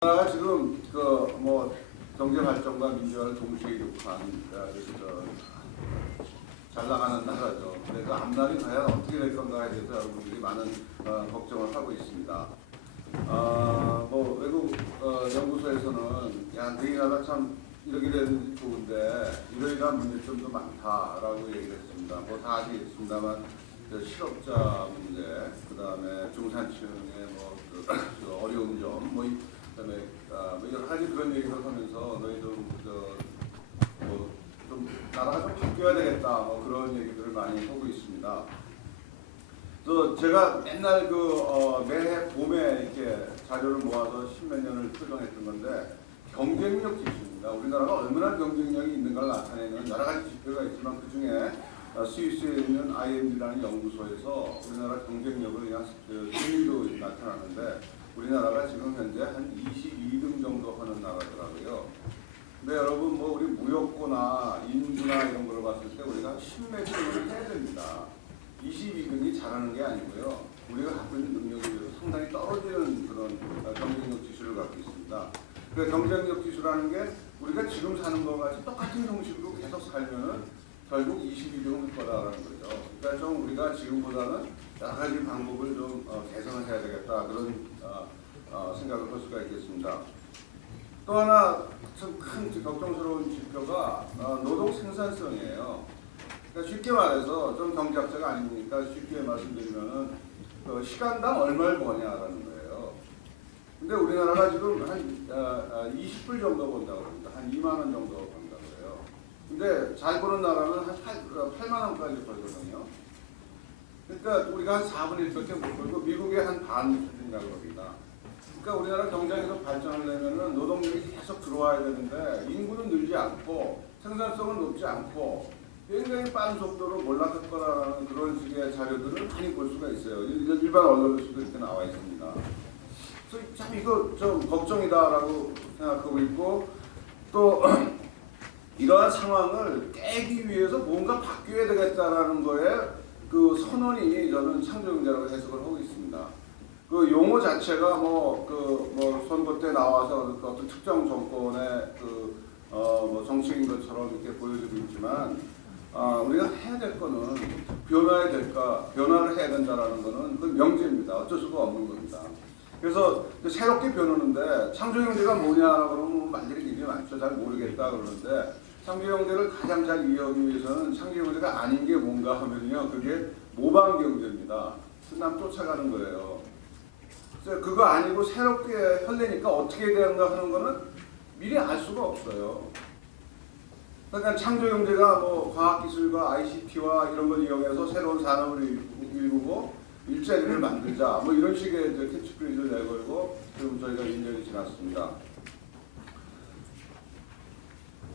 우리나라가 지금 그 뭐 경제 발전과 민주화를 동시에 이룩한 잘 나가는 나라죠. 그래서 앞날이 과연 어떻게 될 건가에 대해서 여러분들이 많은 걱정을 하고 있습니다. 뭐 외국 연구소에서는 야, 너희 나라 참 이렇게 되는 좋은데 이러이러한 문제점도 많다라고 얘기를 했습니다. 뭐 다 아시겠습니다만 실업자 문제, 그 다음에 중산층의 그 어려운 점, 뭐 그다음에 뭐 여러 가지 그런 얘기를 하면서 너희도 좀 나라가 좀 바뀌어야 되겠다, 뭐 그런 얘기들을 많이 하고 있습니다. 또 제가 맨날 매해 봄에 이렇게 자료를 모아서 십몇 년을 표정했던 건데 경쟁력 지수입니다. 우리나라가 얼마나 경쟁력이 있는가를 나타내는 여러 가지 지표가 있지만 그 중에 스위스에 있는 IMD라는 연구소에서 우리나라 경쟁력을 그냥 순위로 나타나는데 우리나라가 지금 현재 한 22등 정도 하는 나라더라고요. 근데 여러분 뭐 우리 무역고나 인구나 이런 걸 봤을 때 우리가 10몇 등을 해야 됩니다. 22등이 잘하는 게 아니고요. 우리가 갖고 있는 능력에 비해서 상당히 떨어지는 그런 경쟁력 지수를 갖고 있습니다. 그 경쟁력 지수라는 게 우리가 지금 사는 것과 같이 똑같은 형식으로 계속 살면은 결국 22등을 할 거다라는 거죠. 그러니까 좀 우리가 지금보다는 여러 가지 방법을 좀 개선을 해야 되겠다 그런 생각을 할 수가 있겠습니다. 또 하나 좀 큰 걱정스러운 지표가 노동 생산성이에요. 그러니까 쉽게 말해서 좀 경제학자가 아니니까 쉽게 말씀드리면은 시간당 얼마를 버냐라는 거예요. 근데 우리나라가 지금 한 20불 정도 번다고 합니다. 한 2만 원 정도 번다고 해요. 근데 잘 버는 나라는 한 8만 원까지 벌거든요. 그러니까 우리가 한 4분의 1밖에 못 벌고 미국의 한 반 수준이라고 합니다. 그러니까 우리나라 경제에서 발전하려면 노동력이 계속 들어와야 되는데 인구는 늘지 않고 생산성은 높지 않고 굉장히 빠른 속도로 몰락할 거라는 그런 식의 자료들을 많이 볼 수가 있어요. 일반 언론에서도 이렇게 나와 있습니다. 그래서 참 이거 좀 걱정이다라고 생각하고 있고 또 이러한 상황을 깨기 위해서 뭔가 바뀌어야 되겠다라는 거에 그 선언이 저는 창조경제라고 해석을 하고 있습니다. 그 용어 자체가 선거 때 나와서 어떤 특정 정권의 정치인 것처럼 이렇게 보여지고 있지만 우리가 해야 될 거는 변화를 해야 된다라는 거는 그 명제입니다. 어쩔 수가 없는 겁니다. 그래서 새롭게 변하는데 창조경제가 뭐냐 그러면 말들이 굉장히 많죠. 잘 모르겠다 그러는데 창조경제를 가장 잘 이해하기 위해서는 창조경제가 아닌 게 뭔가 하면요. 그게 모방경제입니다. 남 쫓아가는 거예요. 그거 아니고 새롭게 하려니까 어떻게 되는가 하는 거는 미리 알 수가 없어요. 그러니까 창조경제가 뭐 과학기술과 ICT와 이런 걸 이용해서 새로운 산업을 일구고 일자리를 만들자 뭐 이런 식의 캐치프레이즈를 내걸고 지금 저희가 1년이 지났습니다.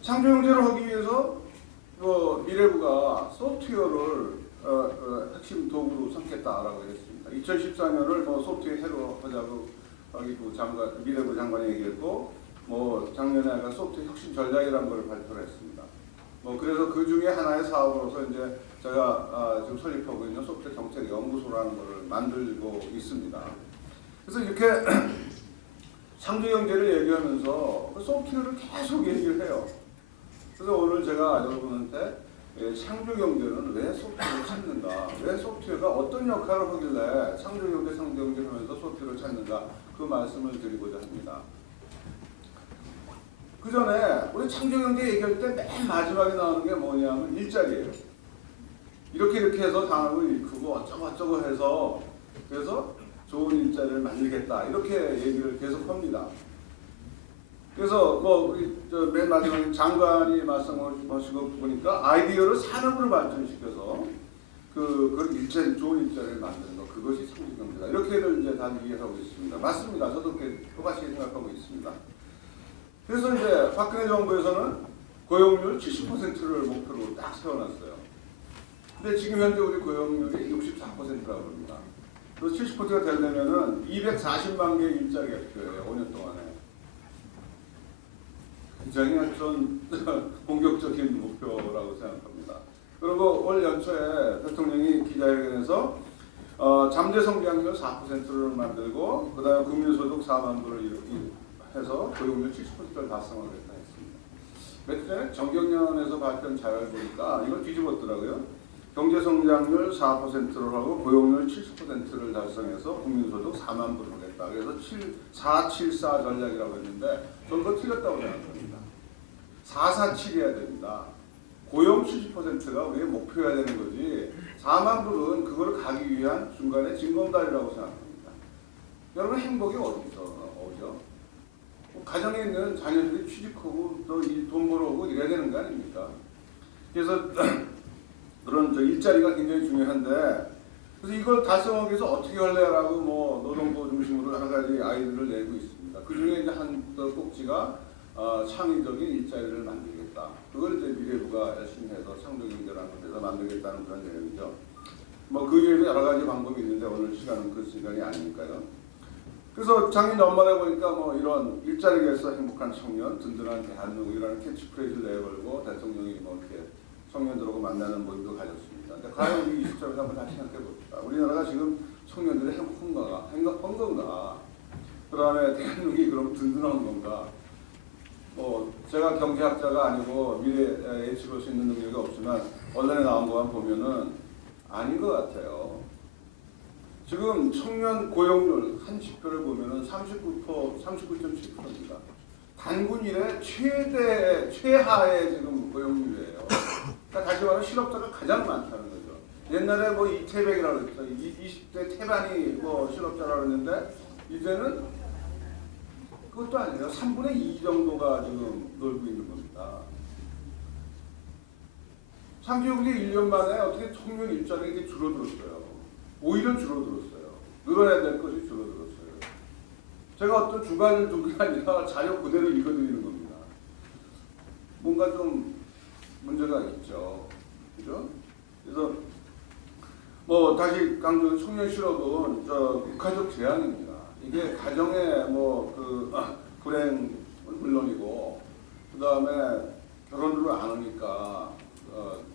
창조경제를 하기 위해서 미래부가 소프트웨어를 핵심 도구로 삼겠다라고 했습니다. 2014년을 소프트웨어 해로 하자고 미래부 장관이 얘기했고 작년에 약간 소프트웨어 혁신 전략이라는 걸 발표를 했습니다. 그래서 그 중에 하나의 사업으로서 이제 제가 지금 설립하고 있는 소프트웨어 정책 연구소라는 걸 만들고 있습니다. 그래서 이렇게 창조경제를 얘기하면서 소프트웨어를 계속 얘기를 해요. 그래서 오늘 제가 여러분한테 창조경제는 왜 소프트웨어를 찾는가, 왜 소프트웨어가 어떤 역할을 하길래 창조경제를 하면서 소프트웨어를 찾는가 그 말씀을 드리고자 합니다. 그 전에 우리 창조경제 얘기할 때 맨 마지막에 나오는 게 뭐냐면 일자리예요. 이렇게 해서 산업을 일으키고 어쩌고 해서 그래서 좋은 일자리를 만들겠다 이렇게 얘기를 계속 합니다. 그래서 우리 맨 마지막에 장관이 말씀을 하시고 보니까 아이디어를 산업으로 발전시켜서 좋은 일자리를 만드는 것 그것이 창조경제다 이렇게를 이제 다 이해하고 있습니다. 맞습니다. 저도 그렇게 똑같이 생각하고 있습니다. 그래서 이제 박근혜 정부에서는 고용률 70%를 목표로 딱 세워놨어요. 근데 지금 현재 우리 고용률이 64%라고 합니다. 그래서 70%가 되려면은 240만 개의 일자리가 필요해요. 5년 동안에. 굉장히 좀 공격적인 목표라고 생각합니다. 그리고 올 연초에 대통령이 기자회견에서 잠재 성장률 4%를 만들고 그다음에 국민소득 4만 불을 해서 고용률 70%를 달성하겠다 했습니다. 며칠 전에 정경련에서 발표한 자료를 보니까 이걸 뒤집었더라고요. 경제성장률 4%를 하고 고용률 70%를 달성해서 국민소득 4만 불을 하겠다. 그래서 474 전략이라고 했는데 저는 그거 틀렸다고 생각합니다. 447이어야 됩니다. 고용 70%가 우리의 목표여야 되는 거지 4만 불은 그걸 가기 위한 중간에 징검다리라고 생각합니다. 여러분 행복이 어디서 오죠? 가정에 있는 자녀들이 취직하고 또 돈 벌어오고 이래야 되는 거 아닙니까? 그래서 그런 일자리가 굉장히 중요한데 그래서 이걸 달성하기 위해서 어떻게 할래라고 뭐 노동부 중심으로 여러 가지 아이디어를 내고 있습니다. 그 중에 이제 한 꼭지가 창의적인 일자리를 만들겠다. 그걸 이제 미래부가 열심히 해서 창조경제라는 곳에서 만들겠다는 그런 내용이죠. 뭐 그 외에도 여러 가지 방법이 있는데 오늘 시간은 그 시간이 아니니까요. 그래서 작년 연말에 보니까 뭐 이런 일자리가 있어 행복한 청년, 든든한 대한민국이라는 캐치프레이즈를 내걸고 대통령이 뭐 이렇게 청년들하고 만나는 모임도 가졌습니다. 근데 과연 우리 20점에서 한번 다시 생각해 봅시다. 우리나라가 지금 청년들이 행복한 건가? 그 다음에 대한민국이 그럼 든든한 건가? 뭐 제가 경제학자가 아니고 미래 예측할 수 있는 능력이 없지만 언론에 나온 것만 보면은 아닌 것 같아요. 지금 청년 고용률 한 지표를 보면은 39.7%입니다. 단군 이래 최하의 지금 고용률이에요. 그러니까 다시 말하면 실업자가 가장 많다는 거죠. 옛날에 뭐 이태백이라고 했어요. 20대 태반이 뭐 실업자라고 했는데 이제는 그것도 아니에요. 3분의 2 정도가 지금 놀고 있는 겁니다. 상주국이 1년 만에 어떻게 청년 일자리가 이렇게 줄어들었어요. 오히려 줄어들었어요. 늘어야 될 것이 줄어들었어요. 제가 어떤 주관을 둔 게 아니라 자료 그대로 읽어드리는 겁니다. 뭔가 좀 문제가 있죠. 그죠? 그래서 뭐 다시 강조 청년 실업은 국가적 제한입니다. 이게 가정의 불행은 물론이고 그 다음에 결혼을 안 하니까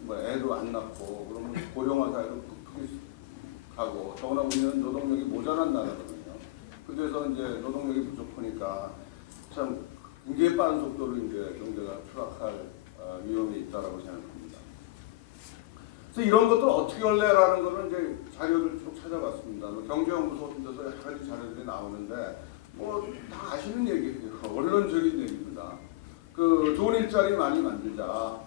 뭐 애도 안 낳고 그러면 고령화 사회로 크게 가고 더구나 우리는 노동력이 모자란 나라거든요. 그래서 이제 노동력이 부족하니까 참 굉장히 빠른 속도로 이제 경제가 추락할 위험이 있다라고 생각합니다. 그래서 이런 것들 어떻게 할래라는 거는 이제 자료를 쭉 찾아봤습니다. 경제연구소 같은 데서 여러 가지 자료들이 나오는데 뭐 다 아시는 얘기예요. 원론적인 얘기입니다. 그 좋은 일자리 많이 만들자.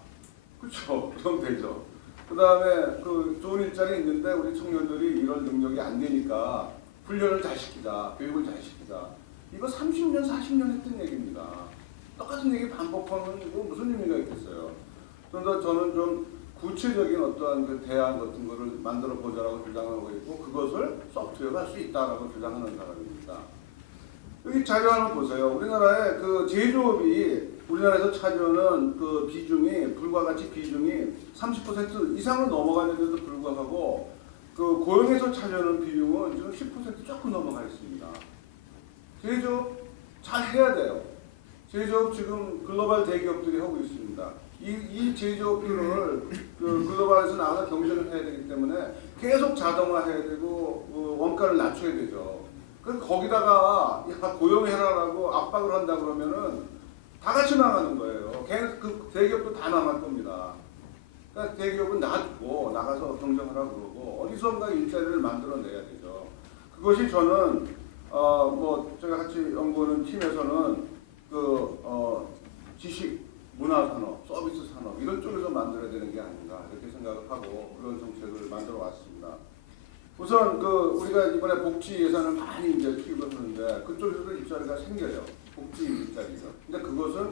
그렇죠. 그럼 되죠. 그 다음에 그 좋은 일자리 있는데 우리 청년들이 이런 능력이 안 되니까 훈련을 잘 시키자. 교육을 잘 시키자. 이거 30년, 40년 했던 얘기입니다. 똑같은 얘기 반복하면 뭐 무슨 의미가 있겠어요. 그런데 저는 좀 구체적인 어떠한 그 대안 같은 거를 만들어 보자라고 주장하고 있고 그것을 소프트웨어할 수 있다라고 주장하는 사람입니다. 여기 자료 하나 보세요. 우리나라의 그 제조업이 우리나라에서 차지하는 그 비중이 불과 같이 비중이 30% 이상을 넘어가는데도 불구하고 그 고용에서 차지하는 비중은 지금 10% 조금 넘어가 있습니다. 제조업 잘 해야 돼요. 제조업 지금 글로벌 대기업들이 하고 있습니다. 이 제조업들을 그 글로벌에서 나와서 경쟁을 해야 되기 때문에 계속 자동화해야 되고 원가를 낮춰야 되죠. 그 거기다가 야 고용해라라고 압박을 한다 그러면은 다 같이 망하는 거예요. 그 대기업도 다 망할 겁니다. 그러니까 대기업은 놔두고 나가서 경쟁하라 그러고 어디선가 일자리를 만들어내야 되죠. 그것이 저는 뭐 제가 같이 연구하는 팀에서는 지식, 문화산업, 서비스 산업 이런 쪽에서 만들어야 되는 게 아닌가 이렇게 생각을 하고 그런 정책을 만들어 왔습니다. 우선 우리가 이번에 복지 예산을 많이 이제 투입을 하는데 그쪽에서도 일자리가 생겨요. 복지 일자리가. 근데 그것은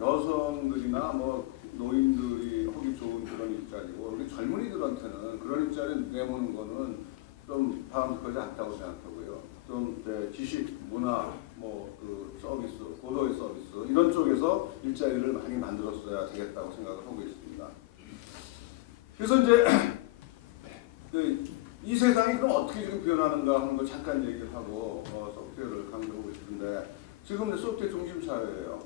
여성들이나 뭐 노인들이 하기 좋은 그런 일자리고 우리 젊은이들한테는 그런 일자리 내모는 거는 좀 바람직하지 않다고 생각하고요. 좀 지식, 문화, 서비스, 고도의 서비스 이런 쪽에서 일자리를 많이 만들었어야 되겠다고 생각을 하고 있습니다. 그래서 이제 이 세상이 그럼 어떻게 지금 변하는가 하는 거 잠깐 얘기를 하고 소프트웨어를 강조하고 싶은데 지금 소프트웨어 중심 사회예요.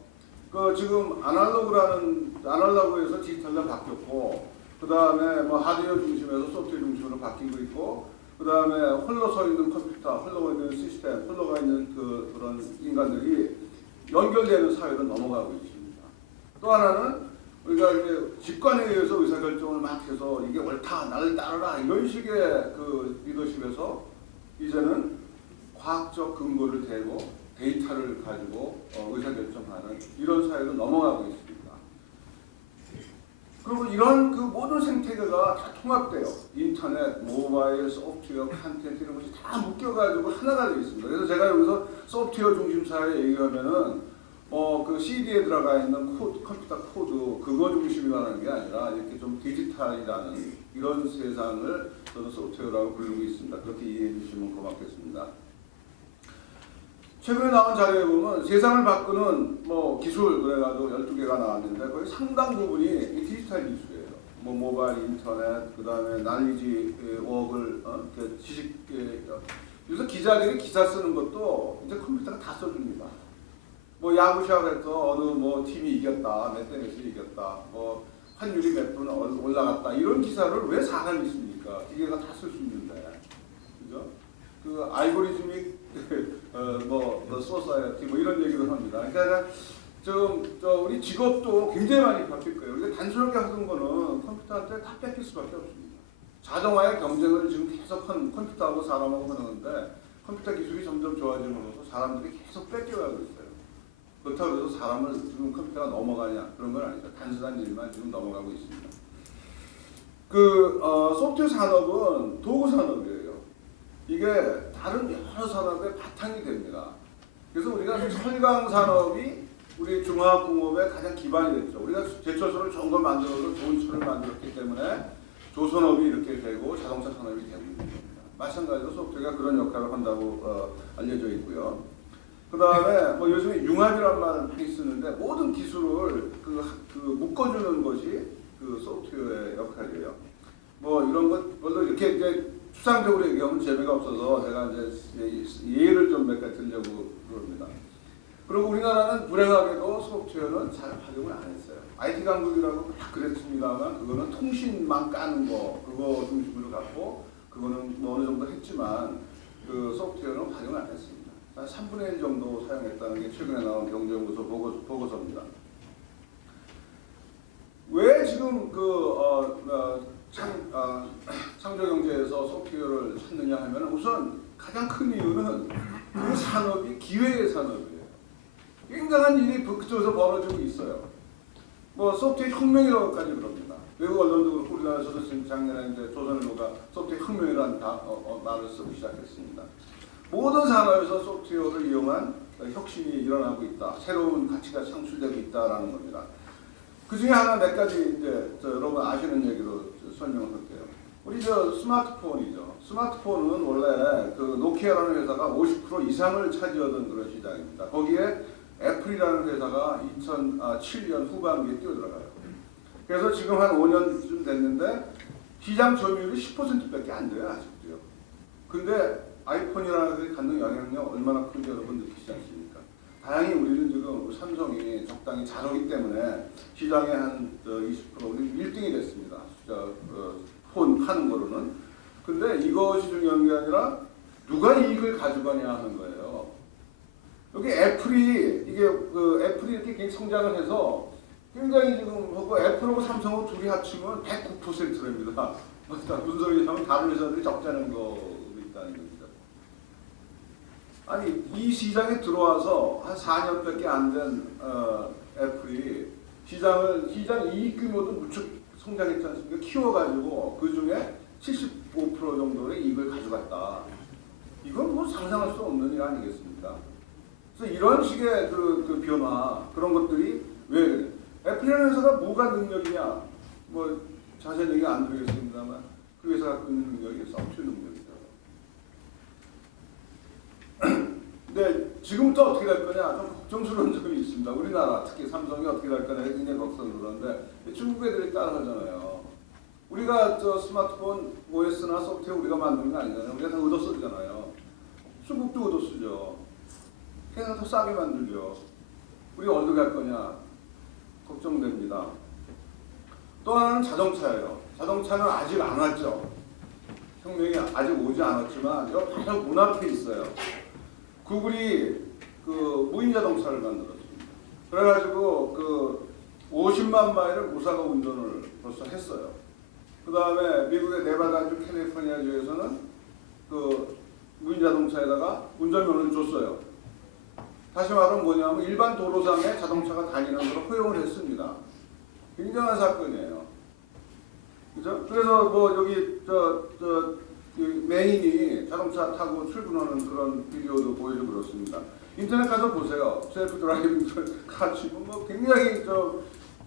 지금 아날로그에서 디지털로 바뀌었고 그 다음에 뭐 하드웨어 중심에서 소프트웨어 중심으로 바뀌고 있고 그 다음에 홀로 서 있는 컴퓨터, 홀로 있는 시스템, 홀로가 있는 그런 인간들이 연결되는 사회로 넘어가고 있습니다. 또 하나는 우리가 이제 직관에 의해서 의사결정을 막 해서 이게 옳다, 나를 따르라 이런 식의 그 리더십에서 이제는 과학적 근거를 대고 데이터를 가지고 의사결정하는 이런 사회로 넘어가고 있습니다. 그리고 이런 그 모든 생태계가 다 통합돼요. 인터넷, 모바일, 소프트웨어, 컨텐츠 이런 것이 다 묶여가지고 하나가 되어 있습니다. 그래서 제가 여기서 소프트웨어 중심 사회 얘기하면은 그 CD에 들어가 있는 코드, 컴퓨터 코드 그거 중심이라는 게 아니라 이렇게 좀 디지털이라는 이런 세상을 저는 소프트웨어라고 부르고 있습니다. 그렇게 이해해 주시면 고맙겠습니다. 최근에 나온 자료에 보면 세상을 바꾸는 기술 그래가지고 12개가 나왔는데 거의 상당 부분이 이 디지털 기술이에요. 모바일, 인터넷, 그 다음에 날리지 워크를 지식 요새 기자들이 기사 쓰는 것도 이제 컴퓨터가 다 써줍니다. 야구 시합에서 어느 팀이 이겼다, 몇 대 몇이 이겼다, 환율이 몇 분 올라갔다 이런 기사를 왜 사람이 씁니까? 기계가 다 쓸 수 있는데, 그죠? 그 알고리즘이 소사이어티 이런 얘기를 합니다. 그러니까 우리 직업도 굉장히 많이 바뀔 거예요. 우리가 단순하게 하던 거는 컴퓨터한테 다 뺏길 수밖에 없습니다. 자동화의 경쟁을 지금 계속 컴퓨터하고 사람하고 하는데 컴퓨터 기술이 점점 좋아지면서 사람들이 계속 뺏겨가고 있어요. 그렇다고 해서 사람을 지금 컴퓨터가 넘어가냐 그런 건 아니죠. 단순한 일만 지금 넘어가고 있습니다. 소프트웨어 산업은 도구 산업이에요. 이게 다른 여러 산업의 바탕이 됩니다. 그래서 우리가 철강 산업이 우리 중화학공업의 가장 기반이 됐죠. 우리가 제철소를 좋은 걸 만들어서 좋은 철을 만들었기 때문에 조선업이 이렇게 되고 자동차 산업이 되고 있는 겁니다. 마찬가지로 소프트웨어가 그런 역할을 한다고 알려져 있고요. 그 다음에 요즘에 융합이라는 말을 많이 쓰는데 모든 기술을 묶어주는 것이 그 소프트웨어의 역할이에요. 이런 것 별로 이렇게 이제 추상적으로 얘기하면 재미가 없어서 제가 이제 예를 좀 몇 가지 들려고 그럽니다. 그리고 우리나라는 불행하게도 소프트웨어는 잘 활용을 안 했어요. IT 강국이라고 막 그랬습니다만 그거는 통신망 까는 거 그거 중심으로 갖고 그거는 어느 정도 했지만 그 소프트웨어는 활용을 안 했습니다. 한 3분의 1 정도 사용했다는 게 최근에 나온 경제연구소 보고서입니다. 왜 지금 창조경제에서 소프트웨어를 찾느냐 하면 우선 가장 큰 이유는 그 산업이 기회의 산업이에요. 굉장한 일이 그쪽에서 벌어지고 있어요. 소프트웨어 혁명이라고까지 그럽니다. 외국 언론도 우리나라에서도 지금 작년에 이제 조선일보가 소프트웨어 혁명이라는 말을 쓰기 시작했습니다. 모든 산업에서 소프트웨어를 이용한 혁신이 일어나고 있다. 새로운 가치가 창출되고 있다라는 겁니다. 그 중에 하나 몇 가지 이제 여러분 아시는 얘기로 설명을 할게요. 우리 스마트폰이죠. 스마트폰은 원래 그 노키아라는 회사가 50% 이상을 차지하던 그런 시장입니다. 거기에 애플이라는 회사가 2007년 후반기에 뛰어들어가요. 그래서 지금 한 5년쯤 됐는데 시장 점유율이 10%밖에 안 돼요, 아직도요. 근데 아이폰이라는 것이 갖는 영향력 얼마나 큰지 여러분 느끼지 않습니까? 다행히 우리는 지금 삼성이 적당히 잘하기 때문에 시장의 한 20% 우리 1등이 됐습니다. 폰 파는 거로는. 근데 이것이 중요한 게 아니라 누가 이익을 가져가냐 하는 거예요. 여기 애플이 애플이 이렇게 굉장히 성장을 해서 굉장히 지금 애플하고 삼성하고 둘이 합치면 109%랍니다. 무슨 소리냐면 다른 회사들이 적자는 거 있다는 겁니다. 아니 이 시장에 들어와서 한 4년밖에 안 된 애플이 시장 이익 규모도 무척 성장했지 않습니까? 키워가지고 그 중에 75% 정도의 이익을 가져갔다. 이건 상상할 수 없는 일 아니겠습니까? 그래서 이런 식의 그 변화 그런 것들이 왜 그래? 애플이라는 회사가 뭐가 능력이냐? 자세한 얘기 안 드리겠습니다만 그 회사가 갖고 있는 능력이 소프트웨어 능력이죠. 근데 지금부터 어떻게 될 거냐 좀 걱정스러운 점이 있습니다. 우리나라 특히 삼성이 어떻게 될 거냐 굉장히 걱정스러운데 중국 애들이 따라하잖아요. 우리가 스마트폰 OS나 소프트웨어 우리가 만드는 거 아니잖아요. 우리가 다 얻어 쓰잖아요. 중국도 얻어 쓰죠. 걔네가 더 싸게 만들죠. 우리가 어디 갈 거냐 걱정됩니다. 또 하나는 자동차예요. 자동차는 아직 안 왔죠. 혁명이 아직 오지 않았지만 이거 바로 문 앞에 있어요. 구글이 그 무인 자동차를 만들었죠. 그래가지고 그 50만 마일을 무사고 운전을 벌써 했어요. 그 다음에 미국의 네바다주 캘리포니아주에서는 그 무인 자동차에다가 운전면허를 줬어요. 다시 말하면 뭐냐면 일반 도로상에 자동차가 다니는 걸 허용을 했습니다. 굉장한 사건이에요. 그죠? 그래서 뭐 여기 메인이 자동차 타고 출근하는 그런 비디오도 보여주고 그렇습니다. 인터넷 가서 보세요. 셀프 드라이빙 가지고 뭐 굉장히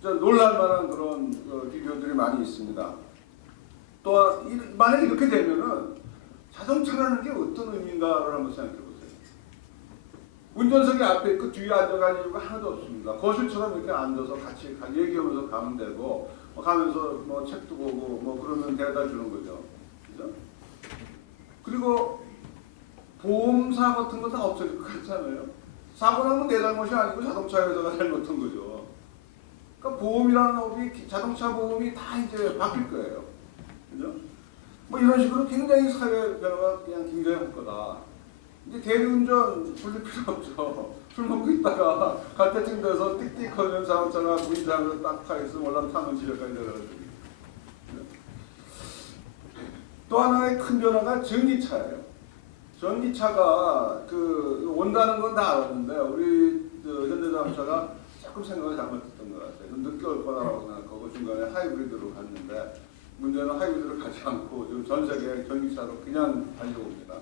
놀랄만한 그런 비디오들이 많이 있습니다. 또 만약 이렇게 되면은 자동차라는 게 어떤 의미인가를 한번 생각해 보세요. 운전석이 앞에 있고 뒤에 앉아갈 이유가 하나도 없습니다. 거실처럼 이렇게 앉아서 같이 얘기하면서 가면 되고 가면서 뭐 책도 보고 뭐 그러면 데려다 주는 거죠. 그죠? 그리고 보험사 같은 거 다 없어질 것 같잖아요. 사고 나면 내 잘못이 아니고 자동차 회사가 잘못한 거죠. 그러니까 보험이라는 업이 자동차 보험이 다 이제 바뀔 거예요. 그죠? 뭐 이런 식으로 굉장히 사회 변화가 그냥 굉장히 할 거다. 이제 대리운전 불릴 필요 없죠. 술 먹고 있다가 갈 때쯤 돼서 띡띡 거리는 자동차가 무인장으로 딱 타있으면 올라타면 집에까지 내려가지고. 또 하나의 큰 변화가 전기차예요. 전기차가 온다는 건 다 알았는데 우리 현대자동차가 조금 생각을 잘못했던 것 같아요. 좀 늦게 올 거라고 생각하고 중간에 하이브리드로 갔는데 문제는 하이브리드를 가지 않고 지금 전 세계 전기차로 그냥 달려옵니다.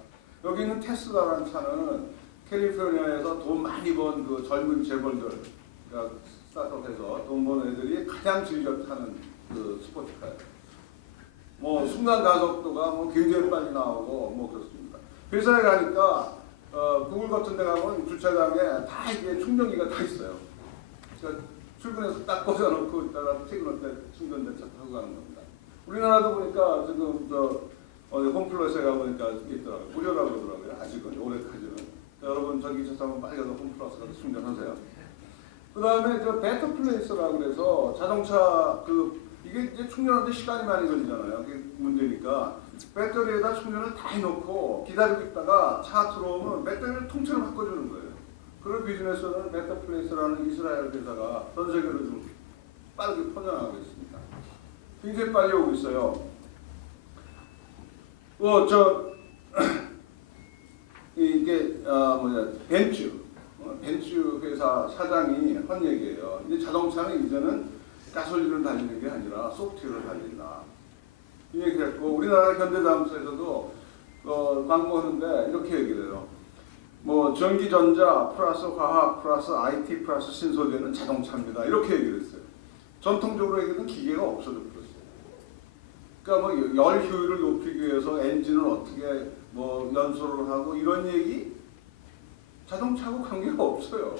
여기 있는 테슬라라는 차는 캘리포니아에서 돈 많이 번 그 젊은 재벌들, 그러니까 스타트업에서 돈 버는 애들이 가장 즐겨 타는 그 스포츠카예요. 뭐 순간 가속도가 뭐 굉장히 빨리 나오고 뭐 그렇습니다. 회사에 가니까 구글 같은 데 가면 주차장에 다 이게 충전기가 다 있어요. 그러니까 출근해서 딱 꽂아놓고 있다가 퇴근할 때 충전된 차 타고 가는 겁니다. 우리나라도 보니까 지금 홈플러스에 가보니까 있더라고요. 무료라고 그러더라고요. 아직은 올해까지는. 여러분 전기차 타면 빨리 가서 홈플러스 가서 충전하세요. 그 다음에 배터플레이스라고 그래서 자동차 이게 이제 충전하는데 시간이 많이 걸리잖아요. 그게 문제니까 배터리에다 충전을 다 해놓고 기다리고 있다가 차 들어오면 배터리를 통째로 바꿔주는 거예요. 그런 비즈니스는 배터플레이스라는 이스라엘 회사가 전 세계로 좀 빠르게 퍼져나가고 있습니다. 굉장히 빨리 오고 있어요. 이게 벤츠 회사 사장이 한 얘기예요. 이제 자동차는 이제는 가솔린을 달리는 게 아니라 소프트웨어를 달린다. 이 얘기를 했고 우리나라 현대자동차에서도 광고하는데 이렇게 얘기를 해요. 뭐 전기전자 플러스 화학 플러스 IT 플러스 신소재는 자동차입니다. 이렇게 얘기를 했어요. 전통적으로 얘기는 기계가 없어져 버렸어요. 그러니까 뭐 열 효율을 높이기 위해서 엔진을 어떻게 뭐 연소를 하고 이런 얘기 자동차하고 관계가 없어요.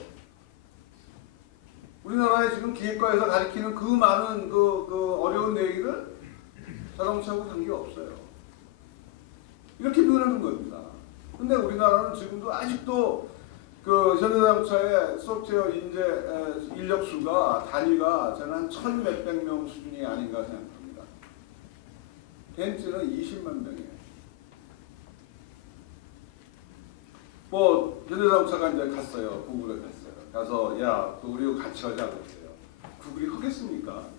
우리나라에 지금 기계과에서 가르치는 그 많은 어려운 얘기를 자동차하고 관계 없어요. 이렇게 변하는 겁니다. 근데 우리나라는 지금도 아직도 현대자동차의 소프트웨어 인력 수가 단위가 저는 한 1,몇백 명 수준이 아닌가 생각합니다. 벤츠는 20만 명이에요. 뭐 현대자동차가 이제 갔어요. 구글에 갔어요. 가서 야, 우리 같이 하자고 했어요. 구글이 하겠습니까?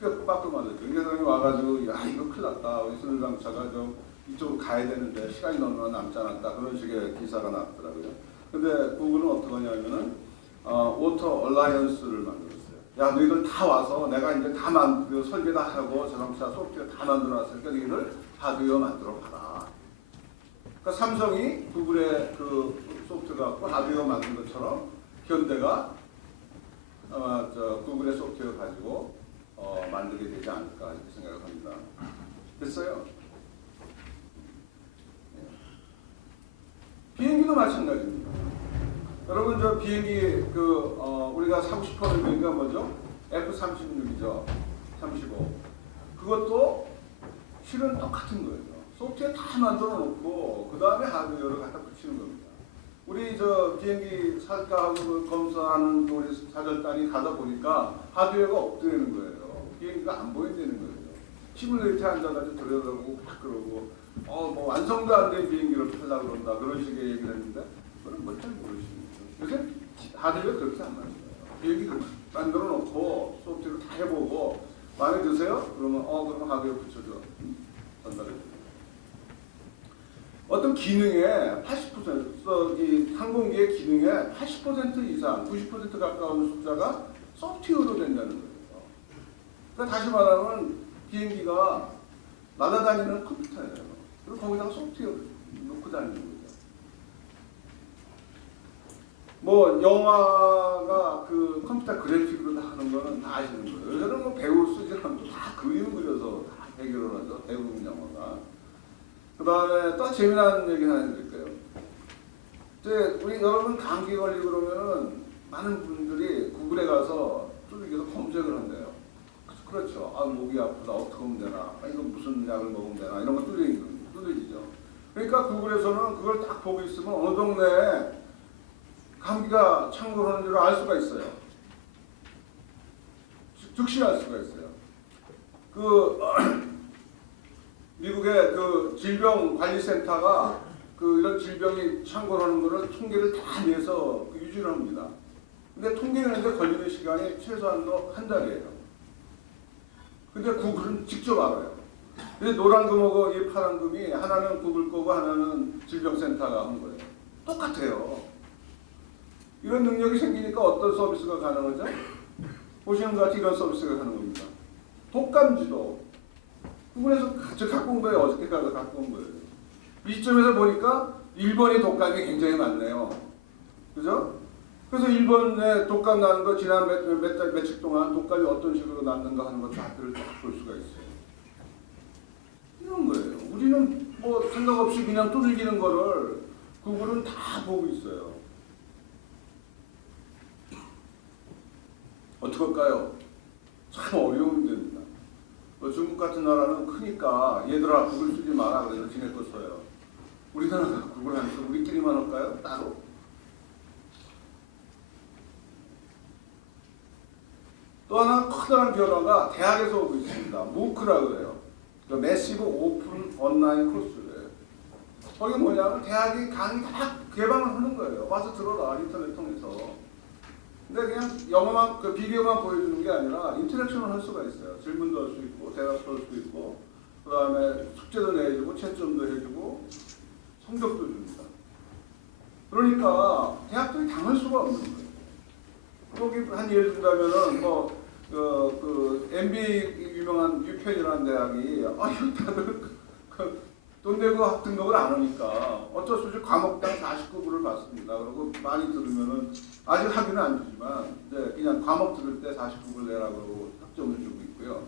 뼈 맞았죠. 회장이 와가지고 야 이거 큰일 났다. 우리 현대자동차가 좀 이쪽으로 가야 되는데 시간이 너무 남지 않았다. 그런 식의 기사가 나왔더라고요. 근데 구글은 어떻게 하냐면은 오토 얼라이언스를 만들었어요. 야 너희들 다 와서 내가 이제 다 설계 다 하고 자동차 소프트웨어 다 만들어놨으니까 너희들 하드웨어 만들어 봐라. 그러니까 삼성이 구글의 소프트웨어 갖고 하드웨어 만든 것처럼 현대가 구글의 소프트웨어 가지고 만들게 되지 않을까 이렇게 생각을 합니다. 됐어요. 비행기도 마찬가지입니다. 여러분 저 비행기 우리가 사고 싶어하는 비행기가 뭐죠? F-36이죠. 35. 그것도 실은 똑같은 거예요. 소프트웨어 다 만들어 놓고 그 다음에 하드웨어를 갖다 붙이는 겁니다. 우리 저 비행기 살까 하고 검사하는 우리 사절단이 가다 보니까 하드웨어가 없다는 거예요. 비행기가 안 보인다는 거예요. 시뮬레이터에 앉아가지고 들여다보고 막 그러고 뭐 완성도 안 된 비행기를 타려고 그런다 그런 식의 얘기를 했는데 그건 뭐 잘 모르시는 거죠. 요새 하드웨어 그렇게 안 만들어요. 비행기 만들어 놓고 소프트웨어 다 해보고 마음에 드세요? 그러면 그러면 하드웨어 붙여줘. 전달해 줘. 어떤 기능의 80%, 이 항공기의 기능의 80% 이상, 90% 가까운 숫자가 소프트웨어로 된다는 거예요. 그러니까 다시 말하면 비행기가 날아다니는 컴퓨터예요. 그리고 거기다가 소프트웨어를 놓고 다니는 거죠. 뭐 영화가 그 컴퓨터 그래픽으로 다 하는 거는 다 아시는 거예요. 요새는 뭐 배우 쓰지 않고 다 그림 그려서 다 해결을 하죠. 대부분 영화가. 그 다음에 또 재미난 얘기 하나 해드릴게요. 이제 우리 여러분 감기 걸리고 그러면은 많은 분들이 구글에 가서 뚜벅이서 검색을 한대요. 그렇죠. 목이 아프다. 어떻게 하면 되나. 이거 무슨 약을 먹으면 되나. 이런 거 뚜벅이죠. 그러니까 구글에서는 그걸 딱 보고 있으면 어느 동네에 감기가 창궐하는 줄 알 수가 있어요. 즉시 알 수가 있어요. 미국의 그 질병관리센터가 이런 질병이 창궐하는 거를 통계를 다 내서 유지를 합니다. 근데 통계내는데 걸리는 시간이 최소한도 한 달이에요. 근데 구글은 직접 알아요. 근데 노란 금하고 이 파란 금이 하나는 구글 거고 하나는 질병센터가 한 거예요. 똑같아요. 이런 능력이 생기니까 어떤 서비스가 가능하죠? 보시는 것 같이 이런 서비스가 가능합니다. 독감지도 구글에서 갖고 온 거예요. 어저께 가서 갖고 온 거예요. 이 시점에서 보니까 일본의 독감이 굉장히 많네요. 그죠? 그래서 일본에 독감 나는 거 지난 며칠 동안 독감이 어떤 식으로 났는가 하는 것 자료를 딱 볼 수가 있어요. 이런 거예요. 우리는 뭐 생각 없이 그냥 두들기는 거를 구글은 다 보고 있어요. 어떡할까요? 참 어려운 문제입니다. 중국 같은 나라는 크니까 얘들아 구글 쓰지 마라 그래서 지네 거 써요. 우리나라가 구글 안 써. 우리끼리만 할까요? 따로? 또 하나 커다란 변화가 대학에서 오고 있습니다. 무크라고 해요. 매시브 오픈 온라인 코스예요. 거기 뭐냐면 대학이 강의 다 개방을 하는 거예요. 와서 들어라 인터넷 통해서. 근데 그냥 영어만 비디오만 보여주는 게 아니라 인터랙션을 할 수가 있어요. 질문도 할 수 있고 대답도 할 수 있고 그 다음에 숙제도 내주고 채점도 해주고 성적도 줍니다. 그러니까 대학들이 당할 수가 없는 거예요. 거기 한 예를 든다면은 MBA 유명한 유펜이라는 대학이 이거 다들 돈 내고 등록을 안 하니까 어쩔 수 없이 과목당 49불을 받습니다. 그리고 많이 들으면은 아직 학위는 안 주지만 그냥 과목 들을 때 49불 내라고 그러고 학점을 주고 있고요.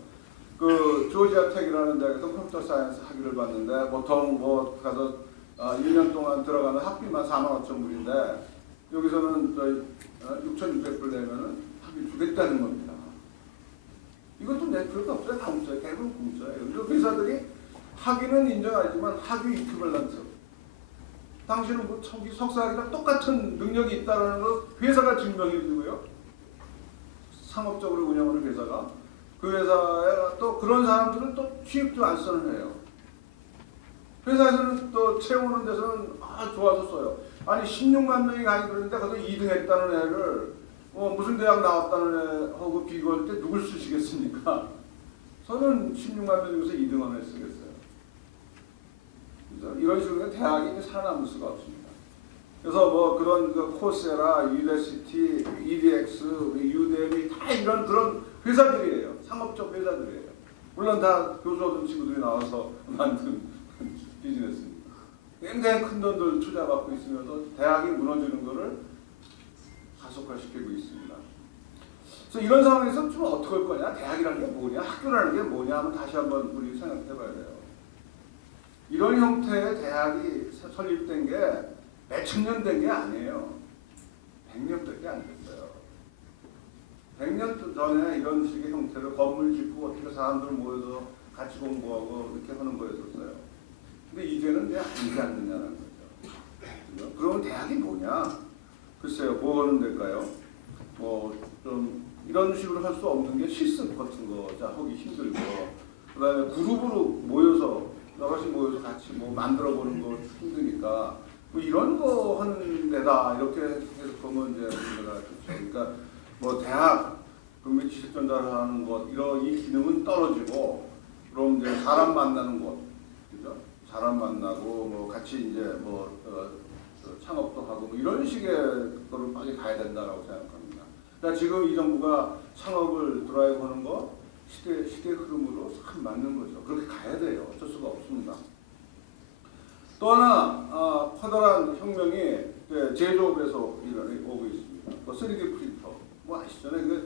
조지아 텍이라는 데에서 컴퓨터 사이언스 학위를 받는데 보통 가서 1년 동안 들어가는 학비만 4만 5천 불인데 여기서는 6,600불 내면은 학위 주겠다는 겁니다. 이것도 낼 필요가 없어요. 다 공짜예요. 대부분 공짜예요. 회사들이 학위는 인정하지만 학위 이퀴벌런트. 당신은 석사학위랑 똑같은 능력이 있다는 걸 회사가 증명해 주고요. 상업적으로 운영하는 회사가. 그 회사에 또 그런 사람들은 또 취업도 안 써는 해요. 회사에서는 또 채우는 데서는 좋아서 써요. 아니 16만 명이 강의 들었는데 거기서 2등 했다는 애를 무슨 대학 나왔다는 애하고 비교할 때 누굴 쓰시겠습니까? 저는 16만 명 중에서 2등을 쓰겠어요. 그죠? 이런 식으로 대학이 살아남을 수가 없습니다. 그래서 그런 코세라, 유데시티, EDX, 유데미 다 이런 그런 회사들이에요. 상업적 회사들이에요. 물론 다 교수 얻은 친구들이 나와서 만든 비즈니스입니다. 굉장히 큰 돈들 투자받고 있으면서 대학이 무너지는 것을 가속화시키고 있습니다. 그래서 이런 상황에서 좀 어떻게 할 거냐? 대학이라는 게 뭐냐? 학교라는 게 뭐냐? 하면 다시 한번 우리 생각해 봐야 돼요. 이런 형태의 대학이 설립된 게 몇천 년 된 게 아니에요. 100년밖에 안 됐어요. 100년 전에 이런 식의 형태로 건물 짓고 어떻게 사람들 모여서 같이 공부하고 이렇게 하는 거였었어요. 근데 이제는 왜 아니지 않느냐는 거죠. 그죠? 그러면 대학이 뭐냐? 글쎄요, 뭐 하는 데일까요? 좀 이런 식으로 할 수 없는 게 실습 같은 거 하기 힘들고, 그 다음에 그룹으로 모여서 여럿이 모여서 같이 만들어 보는 거 힘드니까 뭐 이런 거 하는 데다 이렇게 해서 보면 이제 문제가 좋죠. 그러니까 뭐 대학 금융 지식 전달을 하는 것 이런 이 기능은 떨어지고 그럼 이제 사람 만나는 곳, 그죠? 사람 만나고 뭐 같이 이제 뭐 창업도 하고 뭐 이런 식의 거를 빨리 가야 된다라고 생각합니다. 그러니까 지금 이 정부가 창업을 드라이브하는 거 시대 흐름으로 참 맞는 거죠. 그렇게 가야 돼요. 어쩔 수가 없습니다. 또 하나 커다란 혁명이 제조업에서 오고 있습니다. 3D 프린터 뭐 아시잖아요.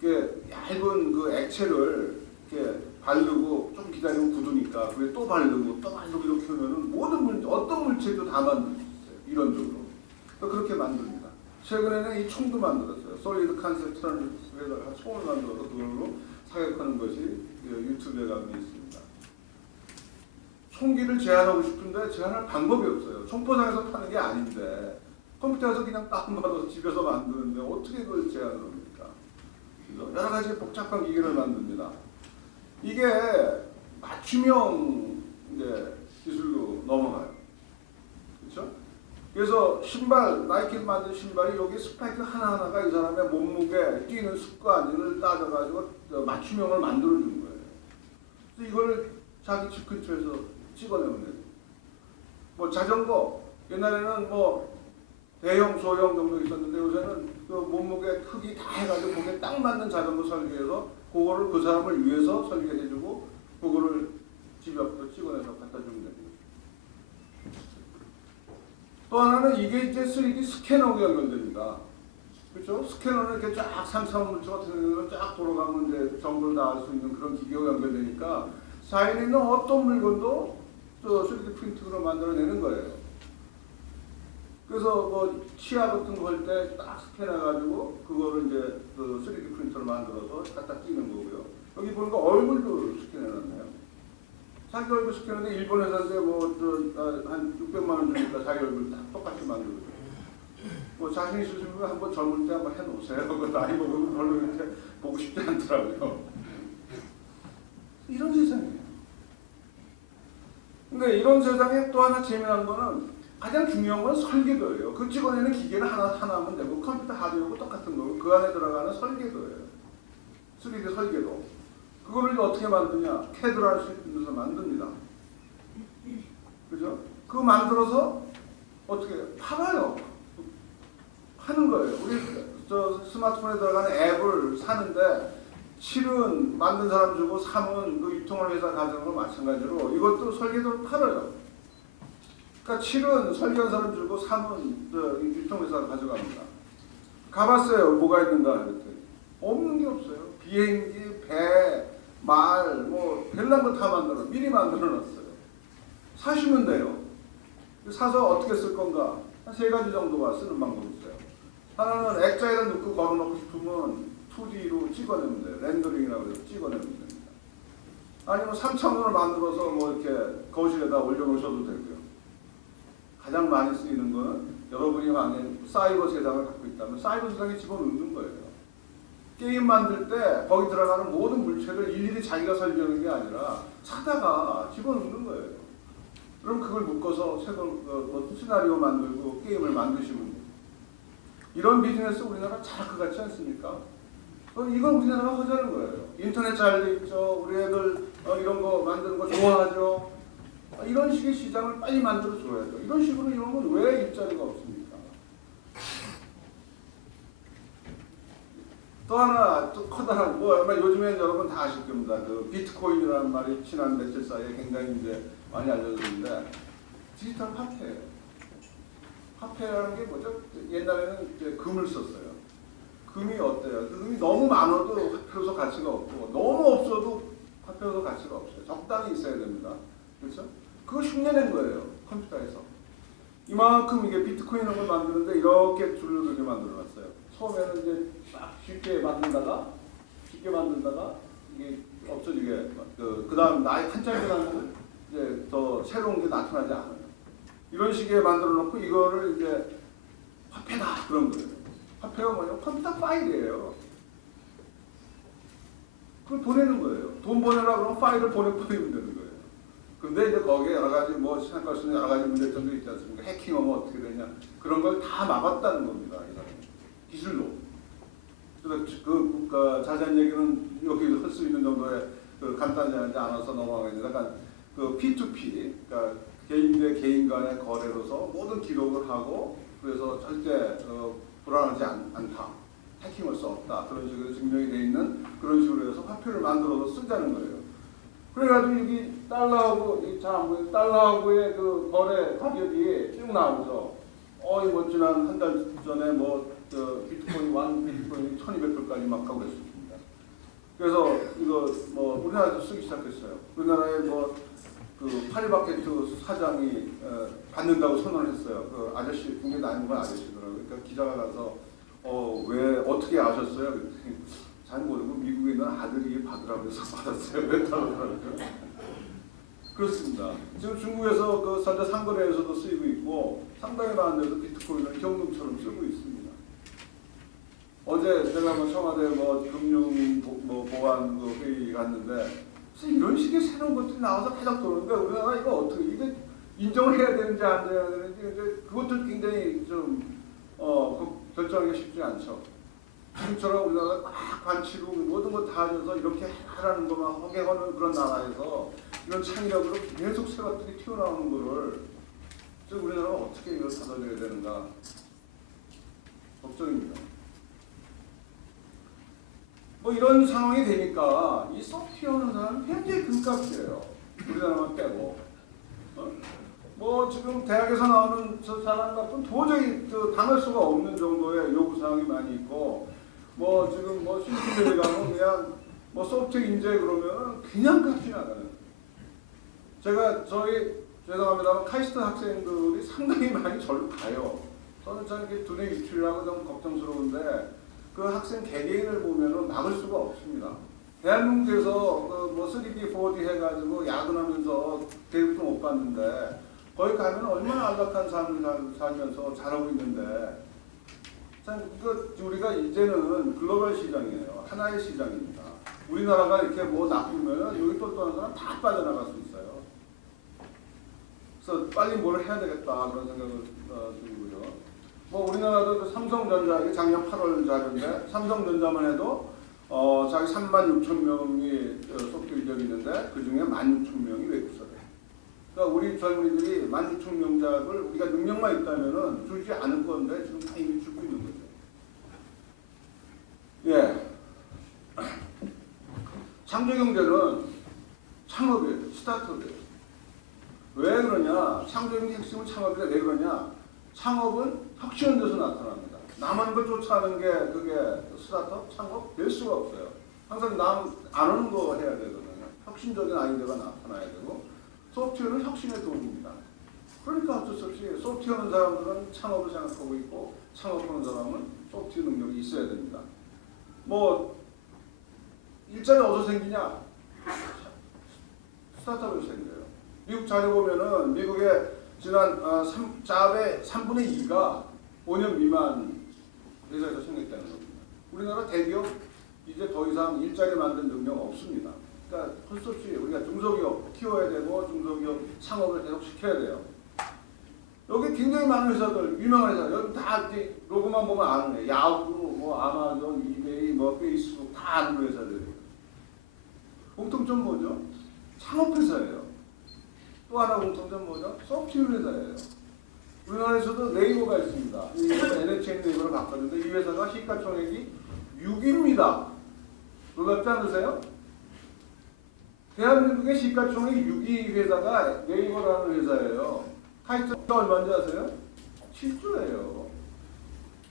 그 얇은 그 액체를 이렇게 바르고 좀 기다리면 굳으니까 그게 또 바르고 이렇게 하면은 어떤 물체도 다 만들 수 있어요. 이론적으로. 그렇게 만듭니다. 최근에는 이 총도 만들었어요. 솔리드 컨셉트라는 총을 만들어서 그걸로 사격하는 것이 유튜브에 가면 있습니다. 총기를 제한하고 싶은데 제한할 방법이 없어요. 총포장에서 파는 게 아닌데 컴퓨터에서 그냥 다운받아서 집에서 만드는데 어떻게 그걸 제한을 합니까? 여러 가지 복잡한 기계를 만듭니다. 이게 맞춤형 이제 기술로 넘어가요. 그렇죠? 그래서 신발, 나이키 만든 신발이 여기 스파이크 하나하나가 이 사람의 몸무게, 뛰는 습관을 따져가지고 맞춤형을 만들어주는 거예요. 그래서 이걸 자기 집 근처에서 찍어내면 돼요. 뭐 자전거, 옛날에는 뭐 대형, 소형 정도 있었는데 요새는 그 몸무게 크기 다 해가지고 거기에 딱 맞는 자전거 설계해서 그거를 그 사람을 위해서 설계해주고 그거를 집 옆으로 찍어내서 갖다 주면 됩니다. 또 하나는 이게 이제 3D 스캐너가 연결됩니다. 그렇죠? 스캐너는 이렇게 쫙 삼삼물질 같은 경우는 쫙 돌아가면 이제 정보를 다 알 수 있는 그런 기계가 연결되니까 사이에 있는 어떤 물건도 또 3D 프린팅으로 만들어내는 거예요. 그래서 뭐 치아 같은 거 할 때 딱 스캔해가지고 그거를 이제 그 3D 프린터를 만들어서 갖다 끼는 거고요. 여기 보니까 얼굴도 스캔해놨네요. 자기 얼굴 스캔하는데 일본 회사인데 한 600만 원 주니까 자기 얼굴 딱 똑같이 만들고 뭐 자신 있으시면 한번 젊을 때 한번 해놓으세요. 그 나이 먹으면 별로 이렇게 보고 싶지 않더라고요. 이런 세상이에요. 근데 이런 세상에 또 하나 재미난 거는 가장 중요한 건 설계도예요. 그 찍어내는 기계는 하나 하면 되고 컴퓨터 하드웨어고 똑같은 거고 그 안에 들어가는 설계도예요. 3D 설계도. 그거를 어떻게 만드냐? 캐드라는 시스템에서 만듭니다. 그죠? 그거 만들어서 어떻게 팔아요? 하는 거예요. 우리 저 스마트폰에 들어가는 앱을 사는데 7은 만든 사람 주고 3은 그 유통을 회사 가져오는 거 마찬가지로 이것도 설계도를 팔아요. 그러니까 7은 설계한 사람 주고 3은 유통회사가 가져갑니다. 가봤어요. 뭐가 있는가 그랬더니 없는 게 없어요. 비행기, 배, 말, 뭐 별난 거 다 미리 만들어놨어요. 사시면 돼요. 사서 어떻게 쓸 건가? 한 3가지 정도가 쓰는 방법이 있어요. 하나는 액자에다 넣고 걸어놓고 싶으면 2D로 찍어내면 돼요. 렌더링이라고 해서 찍어내면 됩니다. 아니면 3차원으로 만들어서 뭐 이렇게 거실에다 올려놓으셔도 되고요. 가장 많이 쓰이는 거는 여러분이 만약에 사이버 세상을 갖고 있다면 사이버 세상에 집어넣는 거예요. 게임 만들 때 거기 들어가는 모든 물체를 일일이 자기가 설계하는 게 아니라 사다가 집어넣는 거예요. 그럼 그걸 묶어서 시나리오 만들고 게임을 만드시면 돼요. 이런 비즈니스 우리나라 잘할 것 같지 않습니까? 이건 우리나라가 하자는 거예요. 인터넷 잘 돼 있죠. 우리 애들 이런 거 만드는 거 좋아하죠. 이런 식의 시장을 빨리 만들어 줘야죠. 이런 식으로 이러면 왜 일자리가 없습니까? 또 하나 또 커다란 아마 요즘에 여러분 다 아실 겁니다. 그 비트코인이라는 말이 지난 며칠 사이에 굉장히 이제 많이 알려졌는데 디지털 화폐예요. 화폐라는 게 뭐죠? 옛날에는 이제 금을 썼어요. 금이 어때요? 그 금이 너무 많아도 화폐로서 가치가 없고 너무 없어도 화폐로서 가치가 없어요. 적당히 있어야 됩니다. 그렇죠? 그거 흉내낸 거예요. 컴퓨터에서. 이만큼 이게 비트코인을 만드는데 이렇게 줄줄이 만들어놨어요. 처음에는 이제 막 쉽게 만들다가 이게 없어지게 그 다음 나이 한참 지나면 이제 더 새로운 게 나타나지 않아요. 이런 식의 만들어놓고 이거를 이제 화폐다 그런 거예요. 화폐가 뭐냐면 컴퓨터 파일이에요. 그걸 보내는 거예요. 돈 보내라 그러면 파일을 보내버리면 되는 거예요. 그 근데 이제 거기에 여러 가지 뭐 생각할 수 있는 여러 가지 문제점도 있지 않습니까? 해킹하면 어떻게 되냐 그런 걸 다 막았다는 겁니다. 이 사람이 기술로. 그래서 그 자세한 얘기는 여기서 할 수 있는 정도의 그 간단하지 않아서 넘어가겠는데, 약간 그 P2P, 그러니까 개인 대 개인 간의 거래로서 모든 기록을 하고 그래서 절대 불안하지 않다. 해킹할 수 없다. 그런 식으로 증명이 돼 있는 그런 식으로 해서 화폐를 만들어서 쓰자는 거예요. 그래가지고 여기 달러하고 잘안 보이는 달러하고의 그 거래 가격이 쭉 나오죠. 뭐 지난 한 달 전에 뭐 비트코인 비트코인이 1,200불까지 막 가고 그랬습니다. 그래서 이거 뭐 우리나라에서 쓰기 시작했어요. 우리나라에 뭐 그 파리바게트 사장이 받는다고 선언을 했어요. 그 아저씨 굉장히 나이 먹은 아저씨더라고요. 그러니까 기자가 가서 왜 어떻게 아셨어요? 그랬더니 잘 모르고 미국에 있는 아들이 받으라고 해서 받았어요. 그랬다고 그러더라고요. 그렇습니다. 지금 중국에서 그 현재 상거래에서도 쓰이고 있고 상당히 많은 데서 비트코인을 현금처럼 쓰고 있습니다. 어제 제가 뭐 청와대 뭐 금융 보안 그 회의 갔는데 이런 식의 새로운 것들이 나와서 계속 도는데 우리나라 이거 어떻게 이게 인정을 해야 되는지 안 해야 되는지 이제 그것도 굉장히 좀 결정하기가 쉽지 않죠. 지금처럼 우리나라가 막 관치고 모든 거 다 하면서 이렇게 하라는 것만 허개하는 그런 나라에서 이런 창의력으로 계속 새 것들이 튀어나오는 거를 우리나라가 어떻게 이걸 받아들여야 되는가 걱정입니다. 뭐 이런 상황이 되니까 이 소프트웨어는 사람은 굉장히 금값이에요. 우리나라만 빼고. 뭐 지금 대학에서 나오는 저 사람 같은 도저히 당할 수가 없는 정도의 요구 사항이 많이 있고, 뭐 지금 뭐 실수들이 가면 그냥 뭐 소프트웨어 인재 그러면 그냥 값이 나가는. 제가 죄송합니다만 카이스트 학생들이 상당히 많이 절로 가요. 저는 참 이렇게 두뇌 유출이라고 좀 걱정스러운데 그 학생 개개인을 보면은 막을 수가 없습니다. 대한민국에서 뭐 3D, 4D 해가지고 야근하면서 대우도 못 받는데 거기 가면 얼마나 안락한 삶을 살면서 잘하고 있는데 참 우리가 이제는 글로벌 시장이에요. 하나의 시장입니다. 우리나라가 이렇게 뭐 나쁘면은 여기 똘똘한 사람 다 빠져나갈 수 있어요. 그래서 빨리 뭘 해야 되겠다 그런 생각을 들고요. 뭐 우리나라도 그 삼성전자 작년 8월 자료인데 삼성전자만 해도 자기 36,000명이 소프트웨어 인력이 있는데 그 중에 16,000명이 외국사래. 그러니까 우리 젊은이들이 16,000명작을 우리가 능력만 있다면은 주지 않을 건데 지금 다 이미 주고 있는 거죠. 예. 창조경제는 창업이에요. 스타트업이에요. 왜 그러냐? 창조경제 핵심은 창업이다. 왜 그러냐? 창업은 혁신한 데서 나타납니다. 남한 걸 쫓아가는 게 그게 스타트업, 창업 될 수가 없어요. 항상 남 안 오는 거 해야 되거든요. 혁신적인 아이디어가 나타나야 되고 소프트웨어는 혁신의 도구입니다. 그러니까 어쩔 수 없이 소프트웨어 하는 사람들은 창업을 생각하고 있고 창업하는 사람은 소프트웨어 능력이 있어야 됩니다. 뭐 일자리 어디서 생기냐? 스타트업에서 생겨요. 미국 자료 보면은 미국의 지난 잡의 3분의 2가 5년 미만 회사에서 생겼다는 겁니다. 우리나라 대기업 이제 더 이상 일자리 만든 능력 없습니다. 그러니까 할 수 없이 우리가 중소기업 키워야 되고 중소기업 창업을 계속 시켜야 돼요. 여기 굉장히 많은 회사들, 유명한 회사, 여기 다 이제 로고만 보면 아는 거예요. 야후, 뭐 아마존, 이베이, 뭐 페이스북 다 아는 회사들이에요. 공통점 뭐죠? 창업 회사예요. 또 하나 공통점 뭐죠? 소프트웨어 회사예요. 우리나라에서도 네이버가 있습니다. NHN 네이버를 바꿨는데 이 회사가 시가총액이 6위입니다. 놀랍지 않으세요? 대한민국의 시가총액 6위 회사가 네이버라는 회사예요. 카이스트가 얼마인지 아세요? 7조예요.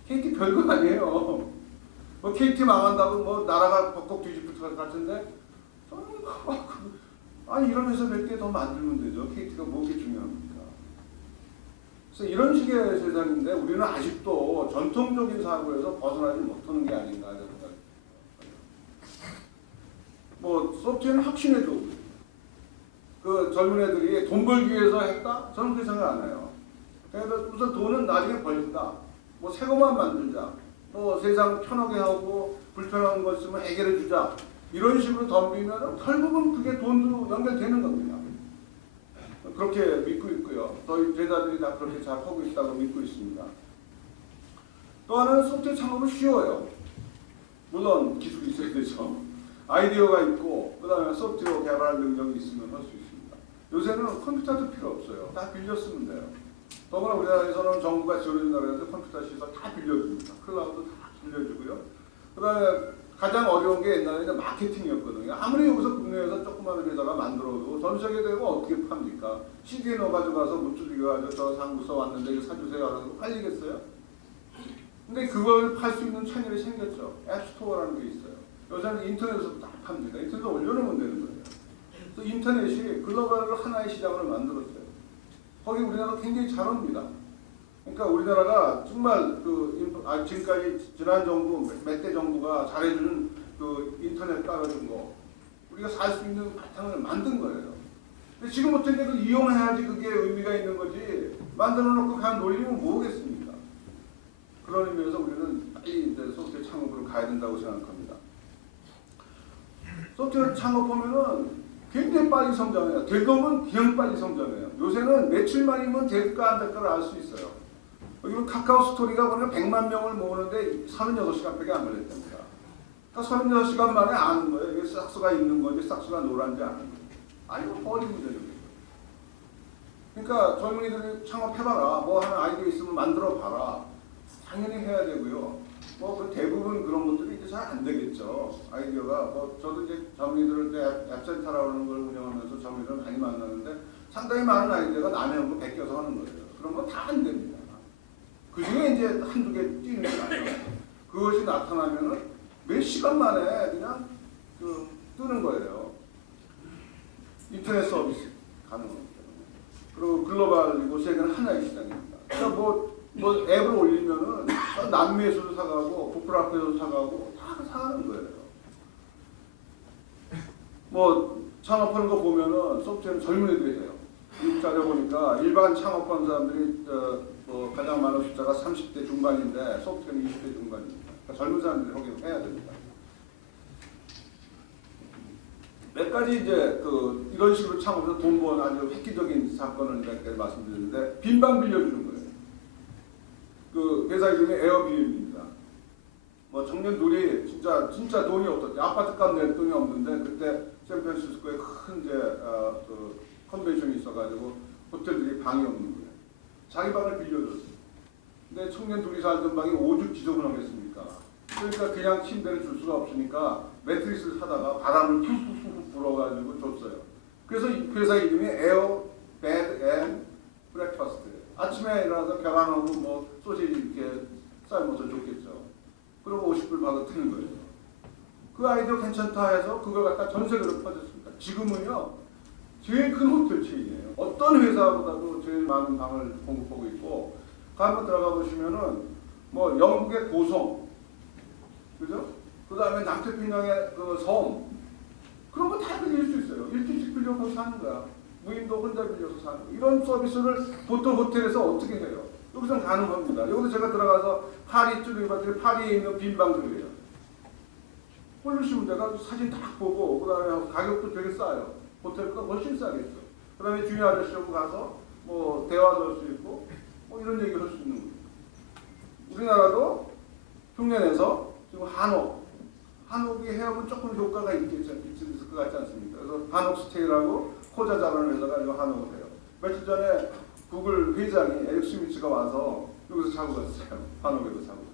KT 별거 아니에요. 뭐 KT 망한다고 뭐 나라가 벅벅 뒤집을 것 같은데 아니 이런 회사 몇 개 더 만들면 되죠. KT가 뭐게 중요합니까? 그래서 이런 식의 세상인데 우리는 아직도 전통적인 사고에서 벗어나지 못하는 게 아닌가 하는 생각이 듭니다. 뭐 소프트웨어는 혁신의 도구. 그 젊은 애들이 돈 벌기 위해서 했다? 저는 그렇게 생각 안 해요. 그래서 우선 돈은 나중에 벌린다. 뭐 새 것만 만들자. 또 세상 편하게 하고 불편한 거 있으면 해결해 주자. 이런 식으로 덤비면 결국은 그게 돈으로 연결되는 겁니다. 그렇게 믿고 있고요. 저희 제자들이 다 그렇게 잘 하고 있다고 믿고 있습니다. 또 하나는 소프트웨어 창업은 쉬워요. 물론 기술이 있어야 되죠. 아이디어가 있고 그다음에 소프트웨어 개발 능력이 있으면 할 수 있습니다. 요새는 컴퓨터도 필요 없어요. 다 빌려 쓰면 돼요. 더구나 우리나라에서는 정부가 지원해준다고 해서 컴퓨터 시설 다 빌려줍니다. 클라우드 다 빌려주고요. 그다음에 가장 어려운 게 옛날에는 마케팅이었거든요. 아무리 여기서 국내에서 조그마한 회사가 만들어도 전 세계 되고 어떻게 팝니까? CD에 넣어가지고 가서 무줄기가 가지고 저 상부서 왔는데 이거 사주세요 하고 팔리겠어요? 근데 그걸 팔 수 있는 채널이 생겼죠. 앱스토어라는 게 있어요. 요새는 인터넷에서 다 팝니다. 인터넷에 올려놓으면 되는 거예요. 그래서 인터넷이 글로벌 하나의 시장을 만들었어요. 거기 우리나라 굉장히 잘 옵니다. 그러니까 우리나라가 정말 지금까지 지난 정부 몇 대 정부가 잘해주는 그 인터넷 깔아준 거 우리가 살 수 있는 바탕을 만든 거예요. 근데 지금부터 이제 그걸 이용해야지 그게 의미가 있는 거지 만들어 놓고 그냥 놀리면 뭐겠습니까? 그런 의미에서 우리는 빨리 이제 소프트웨어 창업으로 가야 된다고 생각합니다. 소프트웨어 창업하면은 굉장히 빨리 성장해요. 될 거면 그냥 빨리 성장해요. 요새는 며칠만이면 될까 안 될까를 알 수 있어요. 여기 카카오 스토리가 보면 100만 명을 모으는데 36시간밖에 안 걸렸답니다. 그러니까 36시간 만에 아는 거예요. 이게 싹수가 있는 건지 싹수가 노란지 아는 거예요. 아니면 버리면 돼요. 그러니까 젊은이들이 창업해봐라. 뭐 하는 아이디어 있으면 만들어봐라. 당연히 해야 되고요. 뭐 대부분 그런 것들이 이제 잘 안 되겠죠. 아이디어가 뭐 저도 이제 젊은이들 앱센터라고 하는 걸 운영하면서 젊은이들 많이 만나는데 상당히 많은 아이디어가 남의 연구 베껴서 하는 거예요. 그런 거 다 안 됩니다. 그 중에 이제 한두 개 뛰는 게 아니에요. 그것이 나타나면은 몇 시간 만에 그냥 뜨는 거예요. 인터넷 서비스 가능합니다. 그리고 글로벌이고 세계는 하나의 시장입니다. 그러니까 뭐 앱을 올리면은 남미에서도 사가고 북프랑스에서도 사가고 다 사가는 거예요. 뭐 창업하는 거 보면은 소프트웨어는 젊은 애들이 해요. 미국 자료 보니까 일반 창업하는 사람들이 가장 많은 숫자가 30대 중반인데 소프트웨어는 20대 중반입니다. 그러니까 젊은 사람들이 하긴 해야 됩니다. 몇 가지 이제 이런 식으로 창업해서 돈 버는 아주 획기적인 사건을 몇 가지 말씀드렸는데 빈방 빌려주는 거예요. 그 회사 이름이 에어비앤비입니다. 뭐 청년 둘이 진짜 돈이 없었죠. 아파트값 낼 돈이 없는데 그때 샌프란시스코에 큰 이제 컨벤션이 있어가지고 호텔들이 방이 없는 거예요. 자기 방을 빌려줬어요. 근데 청년 둘이 살던 방이 오죽 지저분하겠습니까? 그러니까 그냥 침대를 줄 수가 없으니까 매트리스를 사다가 바람을 푹푹푹 불어가지고 줬어요. 그래서 이 회사 이름이 에어 베드 앤 브렉퍼스트. 아침에 일어나서 계란하고 뭐 소시지 이렇게 삶아서 줬겠죠. 그리고 50불 받아 트는 거예요. 그 아이디어 괜찮다 해서 그걸 갖다 전 세계로 퍼졌습니다. 지금은요 제일 큰 호텔 체인이에요. 어떤 회사보다도 제일 많은 방을 공급하고 있고 한번 들어가 보시면은 뭐 영국의 고성, 그죠? 그 다음에 남태평양의 그 섬 그런 거 다 빌릴 수 있어요. 일주일씩 빌려서 사는 거야. 무인도 혼자 빌려서 사는 거. 이런 서비스를 보통 호텔에서 어떻게 해요? 여기서는 가능합니다. 여기서 제가 들어가서 파리 뚫린 것들이 파리에 있는 빈방들이에요. 홀르시면 내가 사진 딱 보고 그 다음에 가격도 되게 싸요. 호텔보다 훨씬 싸겠죠. 그 다음에 주인 아저씨하고 가서 뭐 대화도 할 수 있고 뭐 이런 얘기를 할 수 있는 거예요. 우리나라도 흉년에서 지금 한옥이 해오면 조금 효과가 있을 것 같지 않습니까? 그래서 한옥스테이라고 코자자라는 회사가 이거 한옥을 해요. 며칠 전에 구글 회장이 에릭 스미츠가 와서 여기서 자고 갔어요. 한옥에서 자고.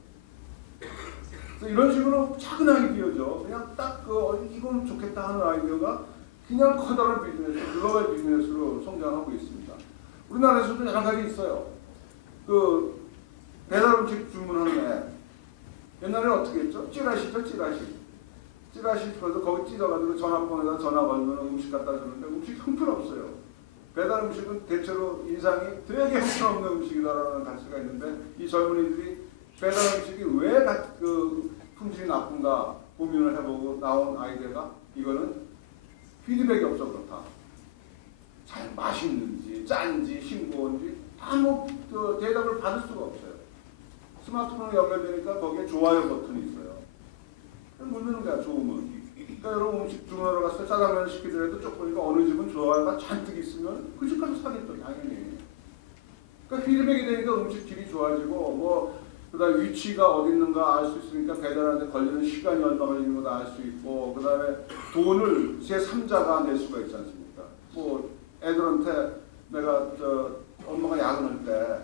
그래서 이런 식으로 작은 아이디어죠. 그냥 딱 이건 좋겠다 하는 아이디어가 그냥 커다란 비즈니스, 글로벌 비즈니스로 성장하고 있습니다. 우리나라에서도 여러 가지 있어요. 배달 음식 주문하는 애. 옛날에 어떻게 했죠? 찌라시죠, 찌라시. 찌라시 줘서 거기 찢어가지고 전화번호에다 전화 걸면 음식 갖다 주는데 음식 형편없어요. 배달 음식은 대체로 인상이 되게 형편없는 음식이다라는 가치가 있는데 이 젊은이들이 배달 음식이 왜 품질이 나쁜가 고민을 해보고 나온 아이디어가 이거는 피드백이 없어 그렇다. 잘 맛있는지 짠지 싱거운지 아무 대답을 받을 수가 없어요. 스마트폰에 연결되니까 거기에 좋아요 버튼이 있어요. 누르는 거야 좋으면. 그러니까 여러분 음식 주문하러 갔을 때 짜장면을 시키더라도 쭉 보니까 어느 집은 좋아요가 잔뜩 있으면 그 집 가서 사겠죠, 당연히. 그러니까 피드백이 되니까 음식 질이 좋아지고 뭐 그다음에 위치가 어디 있는가 알 수 있으니까 배달하는데 걸리는 시간이 얼마 걸리는 것도 알 수 있고 그다음에 돈을 제3자가 낼 수가 있지 않습니까? 뭐 애들한테 내가 엄마가 야근할 때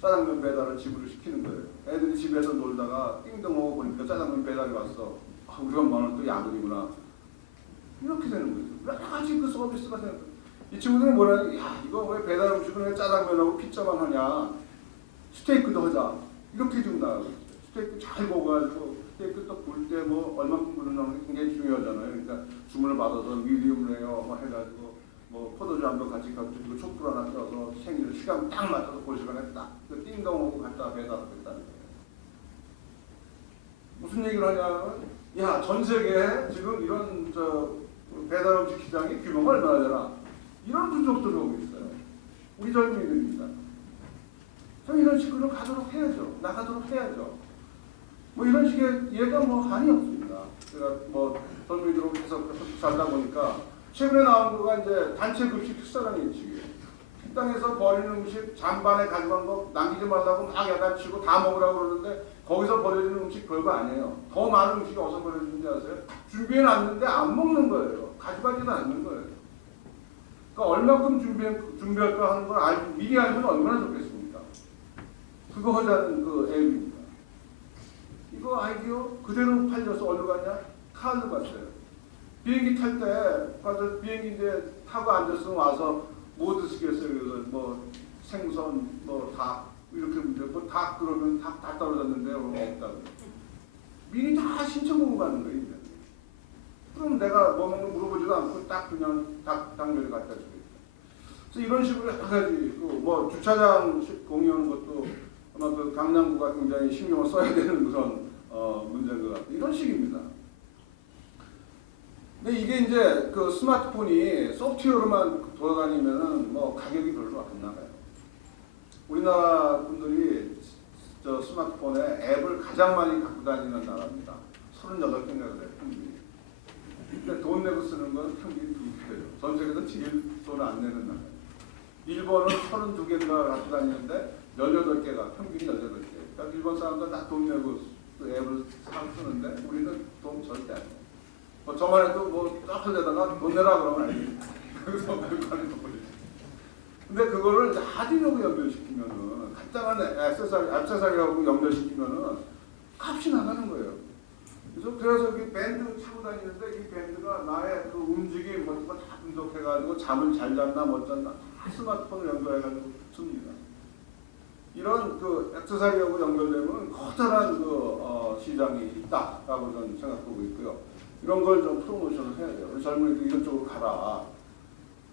짜장면 배달을 집으로 시키는 거예요. 애들이 집에서 놀다가 띵동하고 보니까 짜장면 배달이 왔어. 아, 우리 엄마는 또 야근이구나. 이렇게 되는 거죠. 여러 가지 그 서비스가 되는 거예요. 이 친구들은 뭐라는 야 이거 왜 배달 음식은 왜 짜장면하고 피자만 하냐. 스테이크도 하자. 이렇게 좀 나와요. 스테이크 잘 먹어가지고 스테이크 또 볼 때 뭐 얼마큼 굽는다는 게 굉장히 중요하잖아요. 그러니까 주문을 받아서 미디움 레어 뭐 해가지고 뭐 포도주 한 병 같이 가지고 촛불 하나 껴서 생일 시간 딱 맞춰서 그 시간에 딱 띵동하고 갖다 배달하겠다는 거예요. 무슨 얘기를 하냐면 야 전 세계에 지금 이런 배달 음식 시장의 규모가 얼마나 되나 이런 분석들을 오고 있어요. 우리 젊은이들입니다. 저 이런 식으로 가도록 해야죠. 나가도록 해야죠. 뭐 이런 식의 얘가 뭐 한이 없습니다. 제가 뭐 젊은이들하고 계속 살다 보니까 최근에 나온 거가 이제 단체 급식 식사라는 인식이에요. 식당에서 버리는 음식 잔반에 가져간 거 남기지 말라고 막 야단치고 다 먹으라고 그러는데 거기서 버려지는 음식 별거 아니에요. 더 많은 음식이 어디서 버려지는지 아세요? 준비해놨는데 안 먹는 거예요. 가져가지는 않는 거예요. 그러니까 얼마큼 준비할까 하는 걸 미리 알면 얼마나 좋겠습니까? 그거 하자는 그 애입니다. 이거 아이디어 그대로 팔려서 어디로 갔냐? 카알로 갔어요. 비행기 탈 때 가서 비행기 이제 타고 앉았으면 와서 뭐 드시겠어요? 그래서 뭐 생선, 뭐 닭 이렇게 뭐 닭 그러면 닭 다 떨어졌는데 없다고. 미리 다 신청하고 가는 거예요. 이제. 그럼 내가 뭐 먹는 물어보지도 않고 딱 그냥 닭면을 갖다 주겠다. 그래서 이런 식으로 여러 가지 뭐 주차장 공유하는 것도 아마 그 강남구가 굉장히 신경을 써야 되는 그런 문제인 것 같아요. 이런 식입니다. 근데 이게 이제 그 스마트폰이 소프트웨어로만 돌아다니면은 뭐 가격이 별로 안 나가요. 우리나라 분들이 저 스마트폰에 앱을 가장 많이 갖고 다니는 나라입니다. 38개인가 그래요, 평균이. 근데 돈 내고 쓰는 건 평균 2개예요. 전 세계에서 제일 돈을 안 내는 나라예요. 일본은 32개인가 갖고 다니는데 18개가 평균이 18개. 그러니까 일본 사람들 다 돈 내고 그 앱을 쓰는데 우리는 돈 절대 안 내요. 뭐 저만 해도 뭐딱 하려다가 돈 내라 그러면 안 돼요. 그래서 가는 거 보여요. 근데 그거를 하드웨어하고 연결시키면은 간단한 액세서리하고 연결시키면은 값이 나가는 거예요. 그래서 이 밴드 차고 다니는데 이 밴드가 나의 그 움직임 같은 거 다 분석해가지고 잠을 잘 잤나 못 잤나 다 스마트폰을 연결해가지고 씁니다. 이런 그 액세서리하고 연결되면 커다란 그 시장이 있다라고 저는 생각하고 있고요. 이런 걸 좀 프로모션을 해야 돼요. 우리 젊은이들 이런 쪽으로 가라.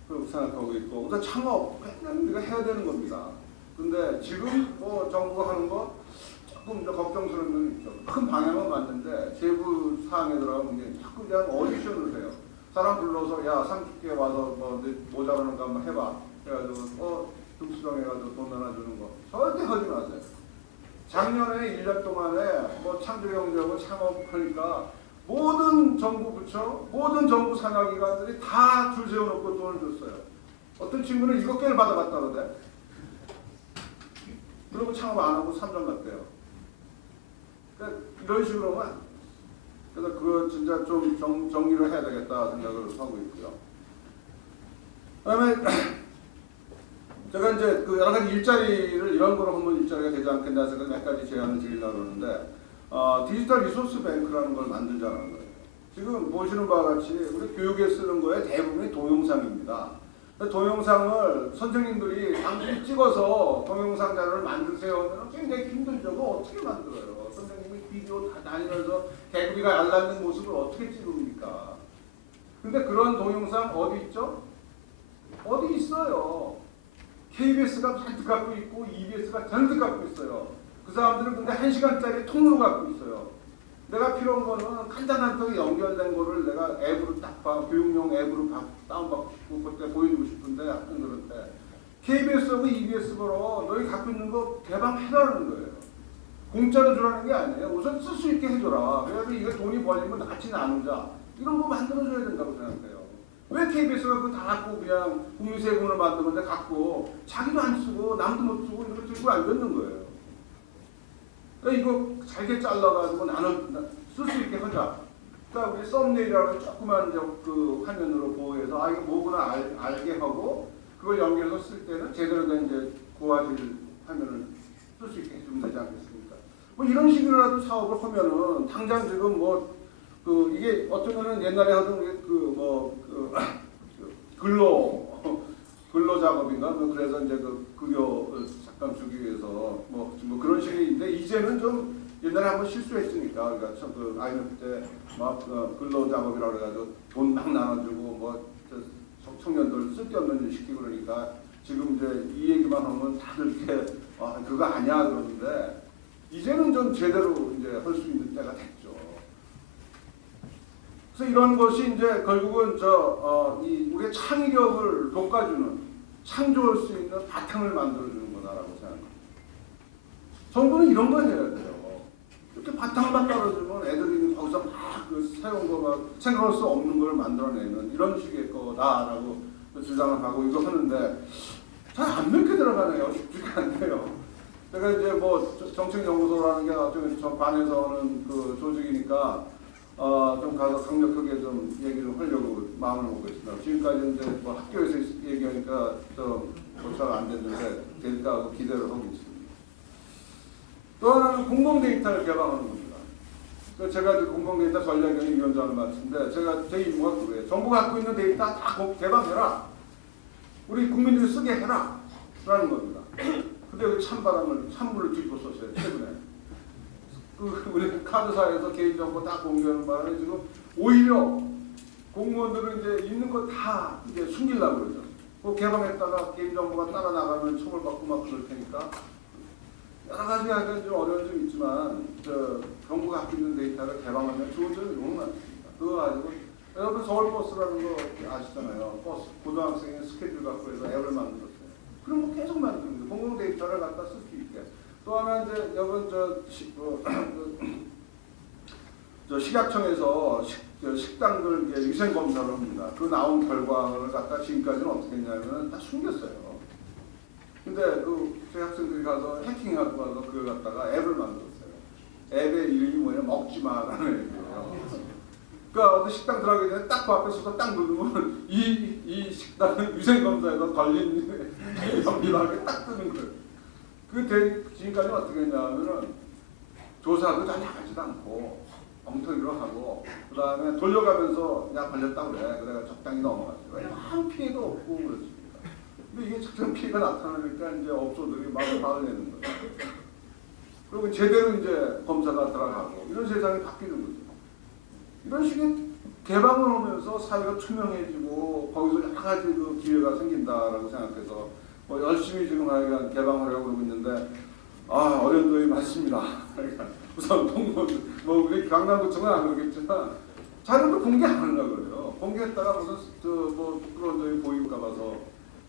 그렇게 생각하고 있고. 그러니까 창업 맨날 우리가 해야 되는 겁니다. 근데 지금 뭐 정부가 하는 거 조금 걱정스러운 건 있죠. 큰 방향은 맞는데 세부 사항에 들어가면 이제 자꾸 그냥 오디션을 해요. 사람 불러서 야 30개 와서 뭐 모자라는 거 한번 해봐. 그래가지고 등수정해가지고 돈 하나 주는 거 절대 하지 마세요. 작년에 1년 동안에 뭐 창조경제하고 창업하니까 모든 정부 부처, 모든 정부 산하기관들이 다 줄 세워놓고 돈을 줬어요. 어떤 친구는 7개를 받아갔다 그러대. 그리고 창업 안 하고 3년 갔대요. 그러니까 이런 식으로만 그래서 그거 진짜 좀 정리를 해야 되겠다 생각을 하고 있고요. 그다음에 제가 이제 그 여러 가지 일자리를 이런 거로 하면 일자리가 되지 않겠나 해서 몇 가지 제안을 드리려고 그러는데 디지털 리소스 뱅크라는 걸 만들자는 거예요. 지금 보시는 바와 같이 우리 교육에 쓰는 거에 대부분이 동영상입니다. 동영상을 선생님들이 당신이 찍어서 동영상 자료를 만드세요 하면 굉장히 힘들죠. 그거 어떻게 만들어요? 선생님이 비디오 다 다니면서 개구리가 알라는 모습을 어떻게 찍습니까? 근데 그런 동영상 어디 있죠? 어디 있어요? KBS가 잔뜩 갖고 있고 EBS가 잔뜩 갖고 있어요. 그 사람들은 근데 1시간짜리 통으로 갖고 있어요. 내가 필요한 거는 간단한 또 연결된 거를 내가 앱으로 딱 봐, 교육용 앱으로 다운받고 싶고 그때 보여주고 싶은데 하여튼 그런데 KBS하고 EBS 보러 너희 갖고 있는 거 개방해라는 거예요. 공짜로 주라는 게 아니에요. 우선 쓸 수 있게 해줘라. 그래야지 이거 돈이 벌리면 낫지 않으자. 이런 거 만들어줘야 된다고 생각해요. 왜 KBS가 그거 다 갖고 그냥 국민세금으로 만드는데 갖고 자기도 안 쓰고 남도 못 쓰고 이렇게 들고 안 걷는 거예요. 그러니까 이거 잘게 잘라가지고 나는 쓸 수 있게 하자. 그러니까 우리 썸네일이라고 조그만 그 화면으로 보호해서 아 이거 뭐구나 알게 하고 그걸 연결해서 쓸 때는 제대로 된 이제 고화질 화면을 쓸 수 있게 해주면 되지 않겠습니까? 뭐 이런 식으로라도 사업을 하면은 당장 지금 뭐 그 이게 어쩌면은 옛날에 하던 근로 작업인가 뭐 그래서 이제 그 급여 잠깐 주기 위해서 뭐 그런 식인데 이제는 좀 옛날에 한번 실수했으니까 그러니까 그 IMF 때 막 근로 작업이라고 그래가지고 돈 막 나눠주고 뭐 청년들 쓸데없는 일 시키고 그러니까 지금 이제 이 얘기만 하면 다들 이렇게 그거 아니야 그러는데 이제는 좀 제대로 이제 할 수 있는 때가 됐죠. 그래서 이런 것이 이제 결국은 이 우리의 창의력을 돋궈주는 창조할 수 있는 바탕을 만들어주는 거다라고 생각합니다. 정부는 이런 걸 해야 돼요. 이렇게 바탕만 깔아주면 애들이 거기서 막 그 새로운 거 막 생각할 수 없는 걸 만들어내는 이런 식의 거다라고 주장을 하고 이거 하는데 잘 안 믿게 들어가네요. 쉽지가 않네요. 제가 이제 뭐 정책연구소라는 게 나중에 저 반에서는 그 조직이니까 좀 가서 강력하게 좀 얘기 좀 하려고 마음을 먹고 있습니다. 지금까지 이제 뭐 학교에서 얘기하니까 좀 도착 안 됐는데 될까 하고 기대를 하고 있습니다. 또 하나는 공공 데이터를 개방하는 겁니다. 제가 공공 데이터 전략위원회 위원장을 맡은데 제 임무가 그거예요. 정부가 갖고 있는 데이터 다 개방해라. 우리 국민들이 쓰게 해라. 라는 겁니다. 근데 그 찬물을 뒷고 썼어요. 최근에. 우리 카드사에서 개인정보 다 공개하는 바람에 지금 오히려 공무원들은 이제 있는 거 다 이제 숨기려고 그러죠. 그 개방했다가 개인정보가 따라 나가면 처벌받고 막 그럴 테니까 여러 가지 약간 좀 어려운 점이 있지만 정부가 갖고 있는 데이터를 개방하면 좋은 점이 너무 많습니다. 그거 가지고 여러분 서울버스라는 거 아시잖아요. 버스 고등학생의 스케줄 갖고 해서 앱을 만들었어요. 그런 거 계속 만드는 거예요. 공공 데이터를 갖다 쓸 수 있게. 또 하나 이제 여러분 식약청에서 식당들 위생 검사를 합니다. 그 나온 결과를 갖다 지금까지는 어떻게 했냐면 다 숨겼어요. 근데 저희 학생들이 가서 해킹하고 가서 그걸 갖다가 앱을 만들었어요. 앱의 이름이 뭐냐 먹지 마라는 앱이에요. 그러니까 어떤 식당 들어가기 전에 딱 그 앞에 서서 딱 누르면 이 식당은 위생검사에서 걸린 병이라고 딱 뜨는 거예요. 지금까지 어떻게 했냐면은 조사도 잘 나가지도 않고 엉터리로 하고 그 다음에 돌려가면서 야 걸렸다고 그래. 그래가 적당히 넘어갔어요. 왜냐면 피해도 없고 그렇습니다. 근데 이게 작전 피해가 나타나니까 이제 업소들이 막 화를 내는 거예요. 그리고 제대로 이제 검사가 들어가고 이런 세상이 바뀌는 거죠. 이런 식의 개방을 하면서 사회가 투명해지고 거기서 여러 가지 그 기회가 생긴다라고 생각해서 뭐 열심히 지금 하여간 개방하려고 그러고 있는데 어려운 점이 많습니다. 그러니까 우선 뭐 우리 강남구청은 안 그러겠지만 자료도 공개 안 하려고 그래요. 공개했다가 무슨 뭐 부끄러운 점이 보일까 봐서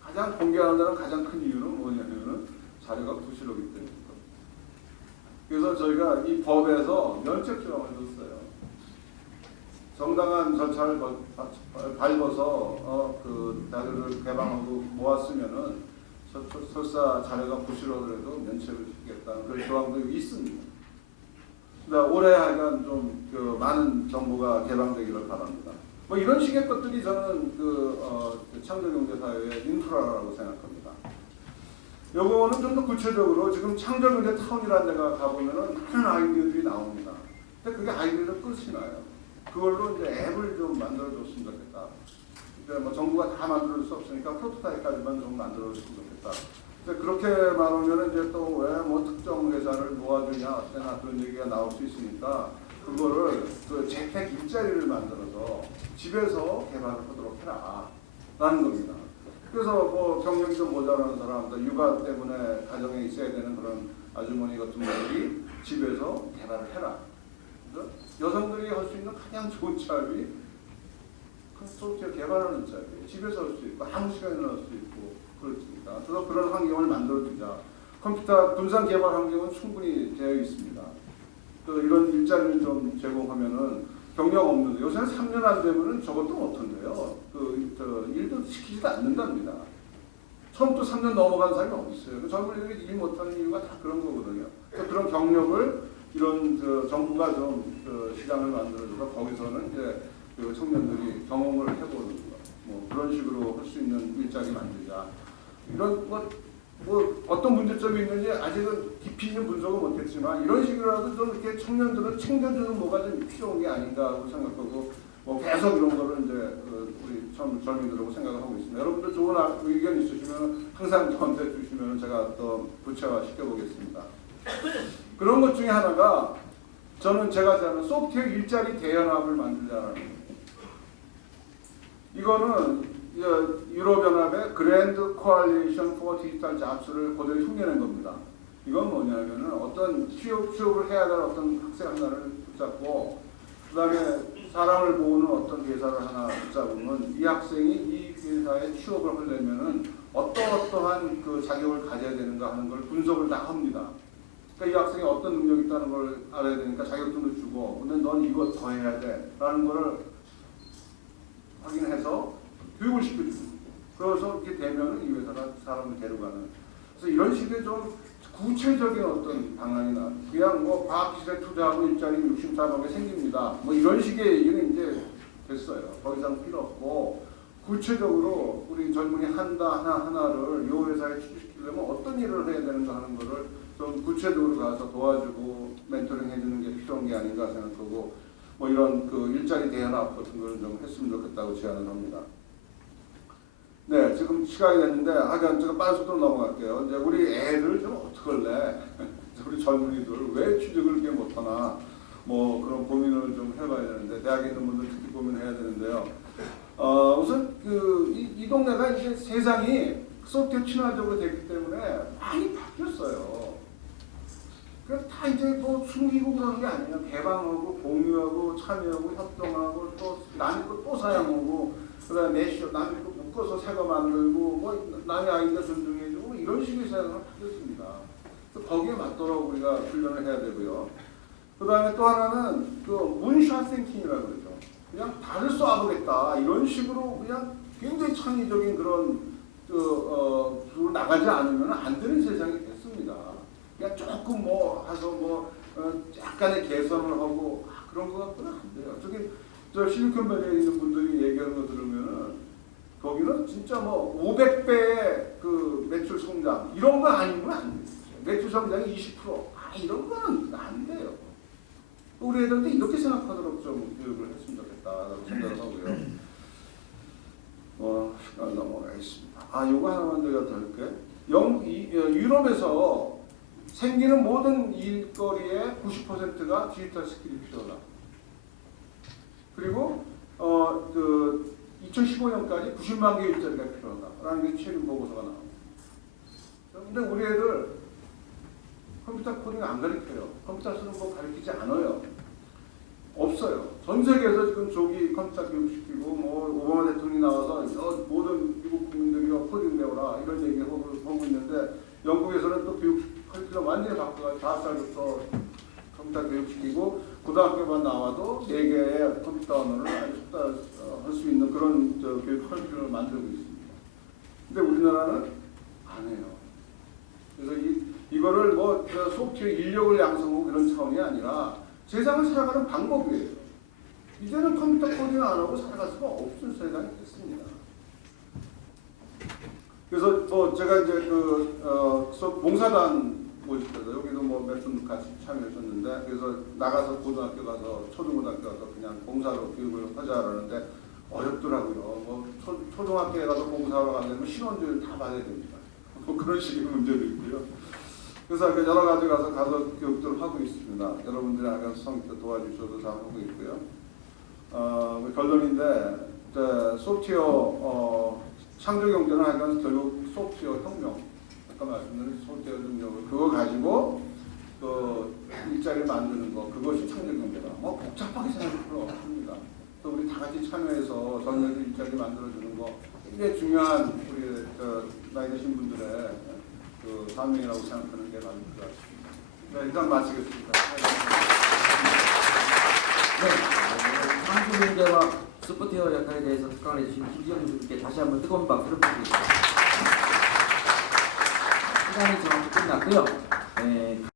가장 공개하는 가장 큰 이유는 뭐냐면은 자료가 부실하기 때문입니다. 그래서 저희가 이 법에서 면책조항을 뒀어요. 정당한 절차를 밟아서 그 자료를 개방하고 모았으면은 설사 자료가 부실하더라도 면책을 주겠다는 그런 조항도 있습니다. 그러니까 올해 하여간 좀 많은 정보가 개방되기를 바랍니다. 뭐 이런 식의 것들이 저는 창조경제사회의 인프라라고 생각합니다. 요거는 좀 더 구체적으로 지금 창조경제타운이라는 데가 가보면은 많은 아이디어들이 나옵니다. 근데 그게 아이디어를 끝이 나요. 그걸로 이제 앱을 좀 만들어줬으면 좋겠다. 그러니까 뭐 정부가 다 만들 수 없으니까 프로토타입까지만 좀 만들어줬으면 좋겠다. 근데 그렇게 말하면 이제 또 왜 뭐 특정 회사를 모아주냐 어쩌나 그런 얘기가 나올 수 있으니까 그거를 재택 일자리를 만들어서 집에서 개발을 하도록 해라 라는 겁니다. 그래서 뭐 경력이 좀 모자라는 사람들 육아 때문에 가정에 있어야 되는 그런 아주머니 같은 분들이 집에서 개발을 해라. 여성들이 할 수 있는 가장 좋은 잡이 소프트웨어 개발하는 잡이에요. 집에서 할 수 있고 아무 시간에나 할 수 있고 그렇습니다. 그래서 그런 환경을 만들어주자. 컴퓨터 분산 개발 환경은 충분히 되어 있습니다. 이런 일자리를 좀 제공하면은 경력 없는데 요새는 3년 안 되면은 저것도 못한대요. 일도 시키지도 않는답니다. 처음부터 3년 넘어간 사람이 어디 있어요? 젊은이들이 일 못하는 이유가 다 그런 거거든요. 그래서 그런 경력을 이런 정부가 좀 시장을 만들어줘서 거기서는 이제 그 청년들이 경험을 해보는 거, 뭐 그런 식으로 할 수 있는 일자리 만들자. 이런 뭐 어떤 문제점이 있는지 아직은 깊이 있는 분석은 못했지만 이런 식으로라도 좀 이렇게 청년들을 챙겨주는 뭐가 좀 필요한 게 아닌가 하고 생각하고 뭐 계속 이런 거를 이제 우리 젊은이들하고 생각을 하고 있습니다. 여러분들 좋은 의견 있으시면 항상 저한테 주시면 제가 또 구체화 시켜보겠습니다. 그런 것 중에 하나가 제가 하는 소프트웨어 일자리 대연합을 만들자라는 거예요. 이거는 유럽연합의 그랜드 코알리션 포 디지털 잡스를 그대로 흉내낸 겁니다. 이건 뭐냐면은 어떤 취업을 해야 될 어떤 학생 하나를 붙잡고 그 다음에 사람을 모으는 어떤 회사를 하나 붙잡으면 이 학생이 이 회사에 취업을 하려면은 어떠한 그 자격을 가져야 되는가 하는 걸 분석을 다 합니다. 그러니까 이 학생이 어떤 능력이 있다는 걸 알아야 되니까 자격증도 주고 근데 넌 이거 더 해야 돼 라는 거를 확인해서 교육을 시켜주고 그래서 이렇게 되면은 이 회사가 사람을 데려가는 그래서 이런 식의 좀 구체적인 어떤 방안이나 그냥 뭐 과학기술에 투자하고 일자리 64억에 생깁니다. 뭐 이런 식의 얘기는 이제 됐어요. 더 이상 필요 없고 구체적으로 우리 젊은이 하나를 이 회사에 취직시키려면 어떤 일을 해야 되는가 하는 거를 좀 구체적으로 가서 도와주고 멘토링 해주는 게 필요한 게 아닌가 생각하고 뭐 이런 그 일자리 대연합 같은 걸 좀 했으면 좋겠다고 제안을 합니다. 네, 지금 시간이 됐는데 하여간 제가 빠른 속도로 넘어갈게요. 이제 우리 애들 좀 어떡할래? 우리 젊은이들 왜 취직을 이렇게 못하나? 뭐 그런 고민을 좀 해봐야 되는데 대학에 있는 분들 특히 고민해야 되는데요. 우선 이 동네가 이제 세상이 소프트웨어 친화적으로 됐기 때문에 많이 바뀌었어요. 그래서 다 이제 뭐 숨기고 그러는 게 아니에요. 개방하고 공유하고 참여하고 협동하고 또 남의 거 또 사용하고 그다음에 남의 거 묶어서 새거 만들고 뭐 남의 아이디어 존중해주고 뭐 이런 식의 세상을 바뀌었습니다. 거기에 맞도록 우리가 훈련을 해야 되고요. 그다음에 또 하나는 그 문샷 싱킹이라고 그러죠. 그냥 달을 쏴보겠다 이런 식으로 그냥 굉장히 창의적인 그런 으로 나가지 않으면 안 되는 세상이 됐습니다. 그냥 조금 뭐 해서 뭐 약간의 개선을 하고 그런 거 갖고는 안 돼요. 저 실리콘밸리에 있는 분들이 얘기하는 거 들으면은 거기는 진짜 뭐 500배의 그 매출 성장 이런 거 아니면 안 돼요. 매출 성장이 20% 이런 거는 안 돼요. 우리 애들한테 이렇게 생각하도록 좀 교육을 했으면 좋겠다라고 생각을 하고요. 시간 넘어가겠습니다. 요거 하나만 더 여쭤볼게요. 유럽에서 생기는 모든 일거리의 90%가 디지털 스킬이 필요하다. 그리고 2015년까지 90만 개의 일자리가 필요하다라는 게 최근 보고서가 나옵니다. 그런데 우리 애들 컴퓨터 코딩 안 가르쳐요. 컴퓨터 쓰는 거 가르치지 않아요. 없어요. 전 세계에서 지금 조기 컴퓨터 교육시키고 뭐 오바마 대통령이 나와서 모든 미국 국민들이 코딩 배워라 이런 얘기를 하고 있는데 영국에서는 또 교육 커리큘럼 완전히 바꿔서 5살부터 컴퓨터 교육시키고 고등학교만 나와도 4개의 컴퓨터 언어를 할 수 있는 그런 교육 커리큘럼을 만들고 있습니다. 근데 우리나라는 안 해요. 그래서 이거를 뭐 소프트웨어 인력을 양성하고 그런 차원이 아니라 세상을 살아가는 방법이에요. 이제는 컴퓨터 코딩 안 하고 살아갈 수가 없는 세상이 됐습니다. 그래서 뭐 제가 이제 봉사단 모집해서 여기도 뭐 몇 분 같이 참여하셨는데 그래서 나가서 고등학교 가서 초중고등학교 가서 그냥 봉사로 교육을 하자라는데 어렵더라고요. 뭐 초등학교에 가서 봉사하러 가려면 신원조를 다 받아야 됩니다. 뭐 그런 식의 문제도 있고요. 그래서 여러 가지 가서 교육들을 하고 있습니다. 여러분들이 아까 성의껏 도와주셔도 다 하고 있고요. 결론인데 소프트웨어 창조경제는 하여간 결국 소프트웨어 혁명 아까 말씀드린 소프트웨어 능력을 그거 가지고 일자리를 만드는 거 그것이 창조경제다. 뭐 복잡하게 생각할 필요 없습니다. 또 우리 다 같이 참여해서 젊은이들 일자리 만들어주는 거 굉장히 중요한 우리 나이 드신 분들의 사명이라고 생각하는 게 맞을 것 같습니다. 네, 일단 마치겠습니다. 네. 슈퍼맨대와 슈퍼티어 역할에 대해서 특강을 해주신 김지영 교수님께 다시 한번 뜨거운 박수를 부탁드립니다. 시간이 정확히 끝났고요.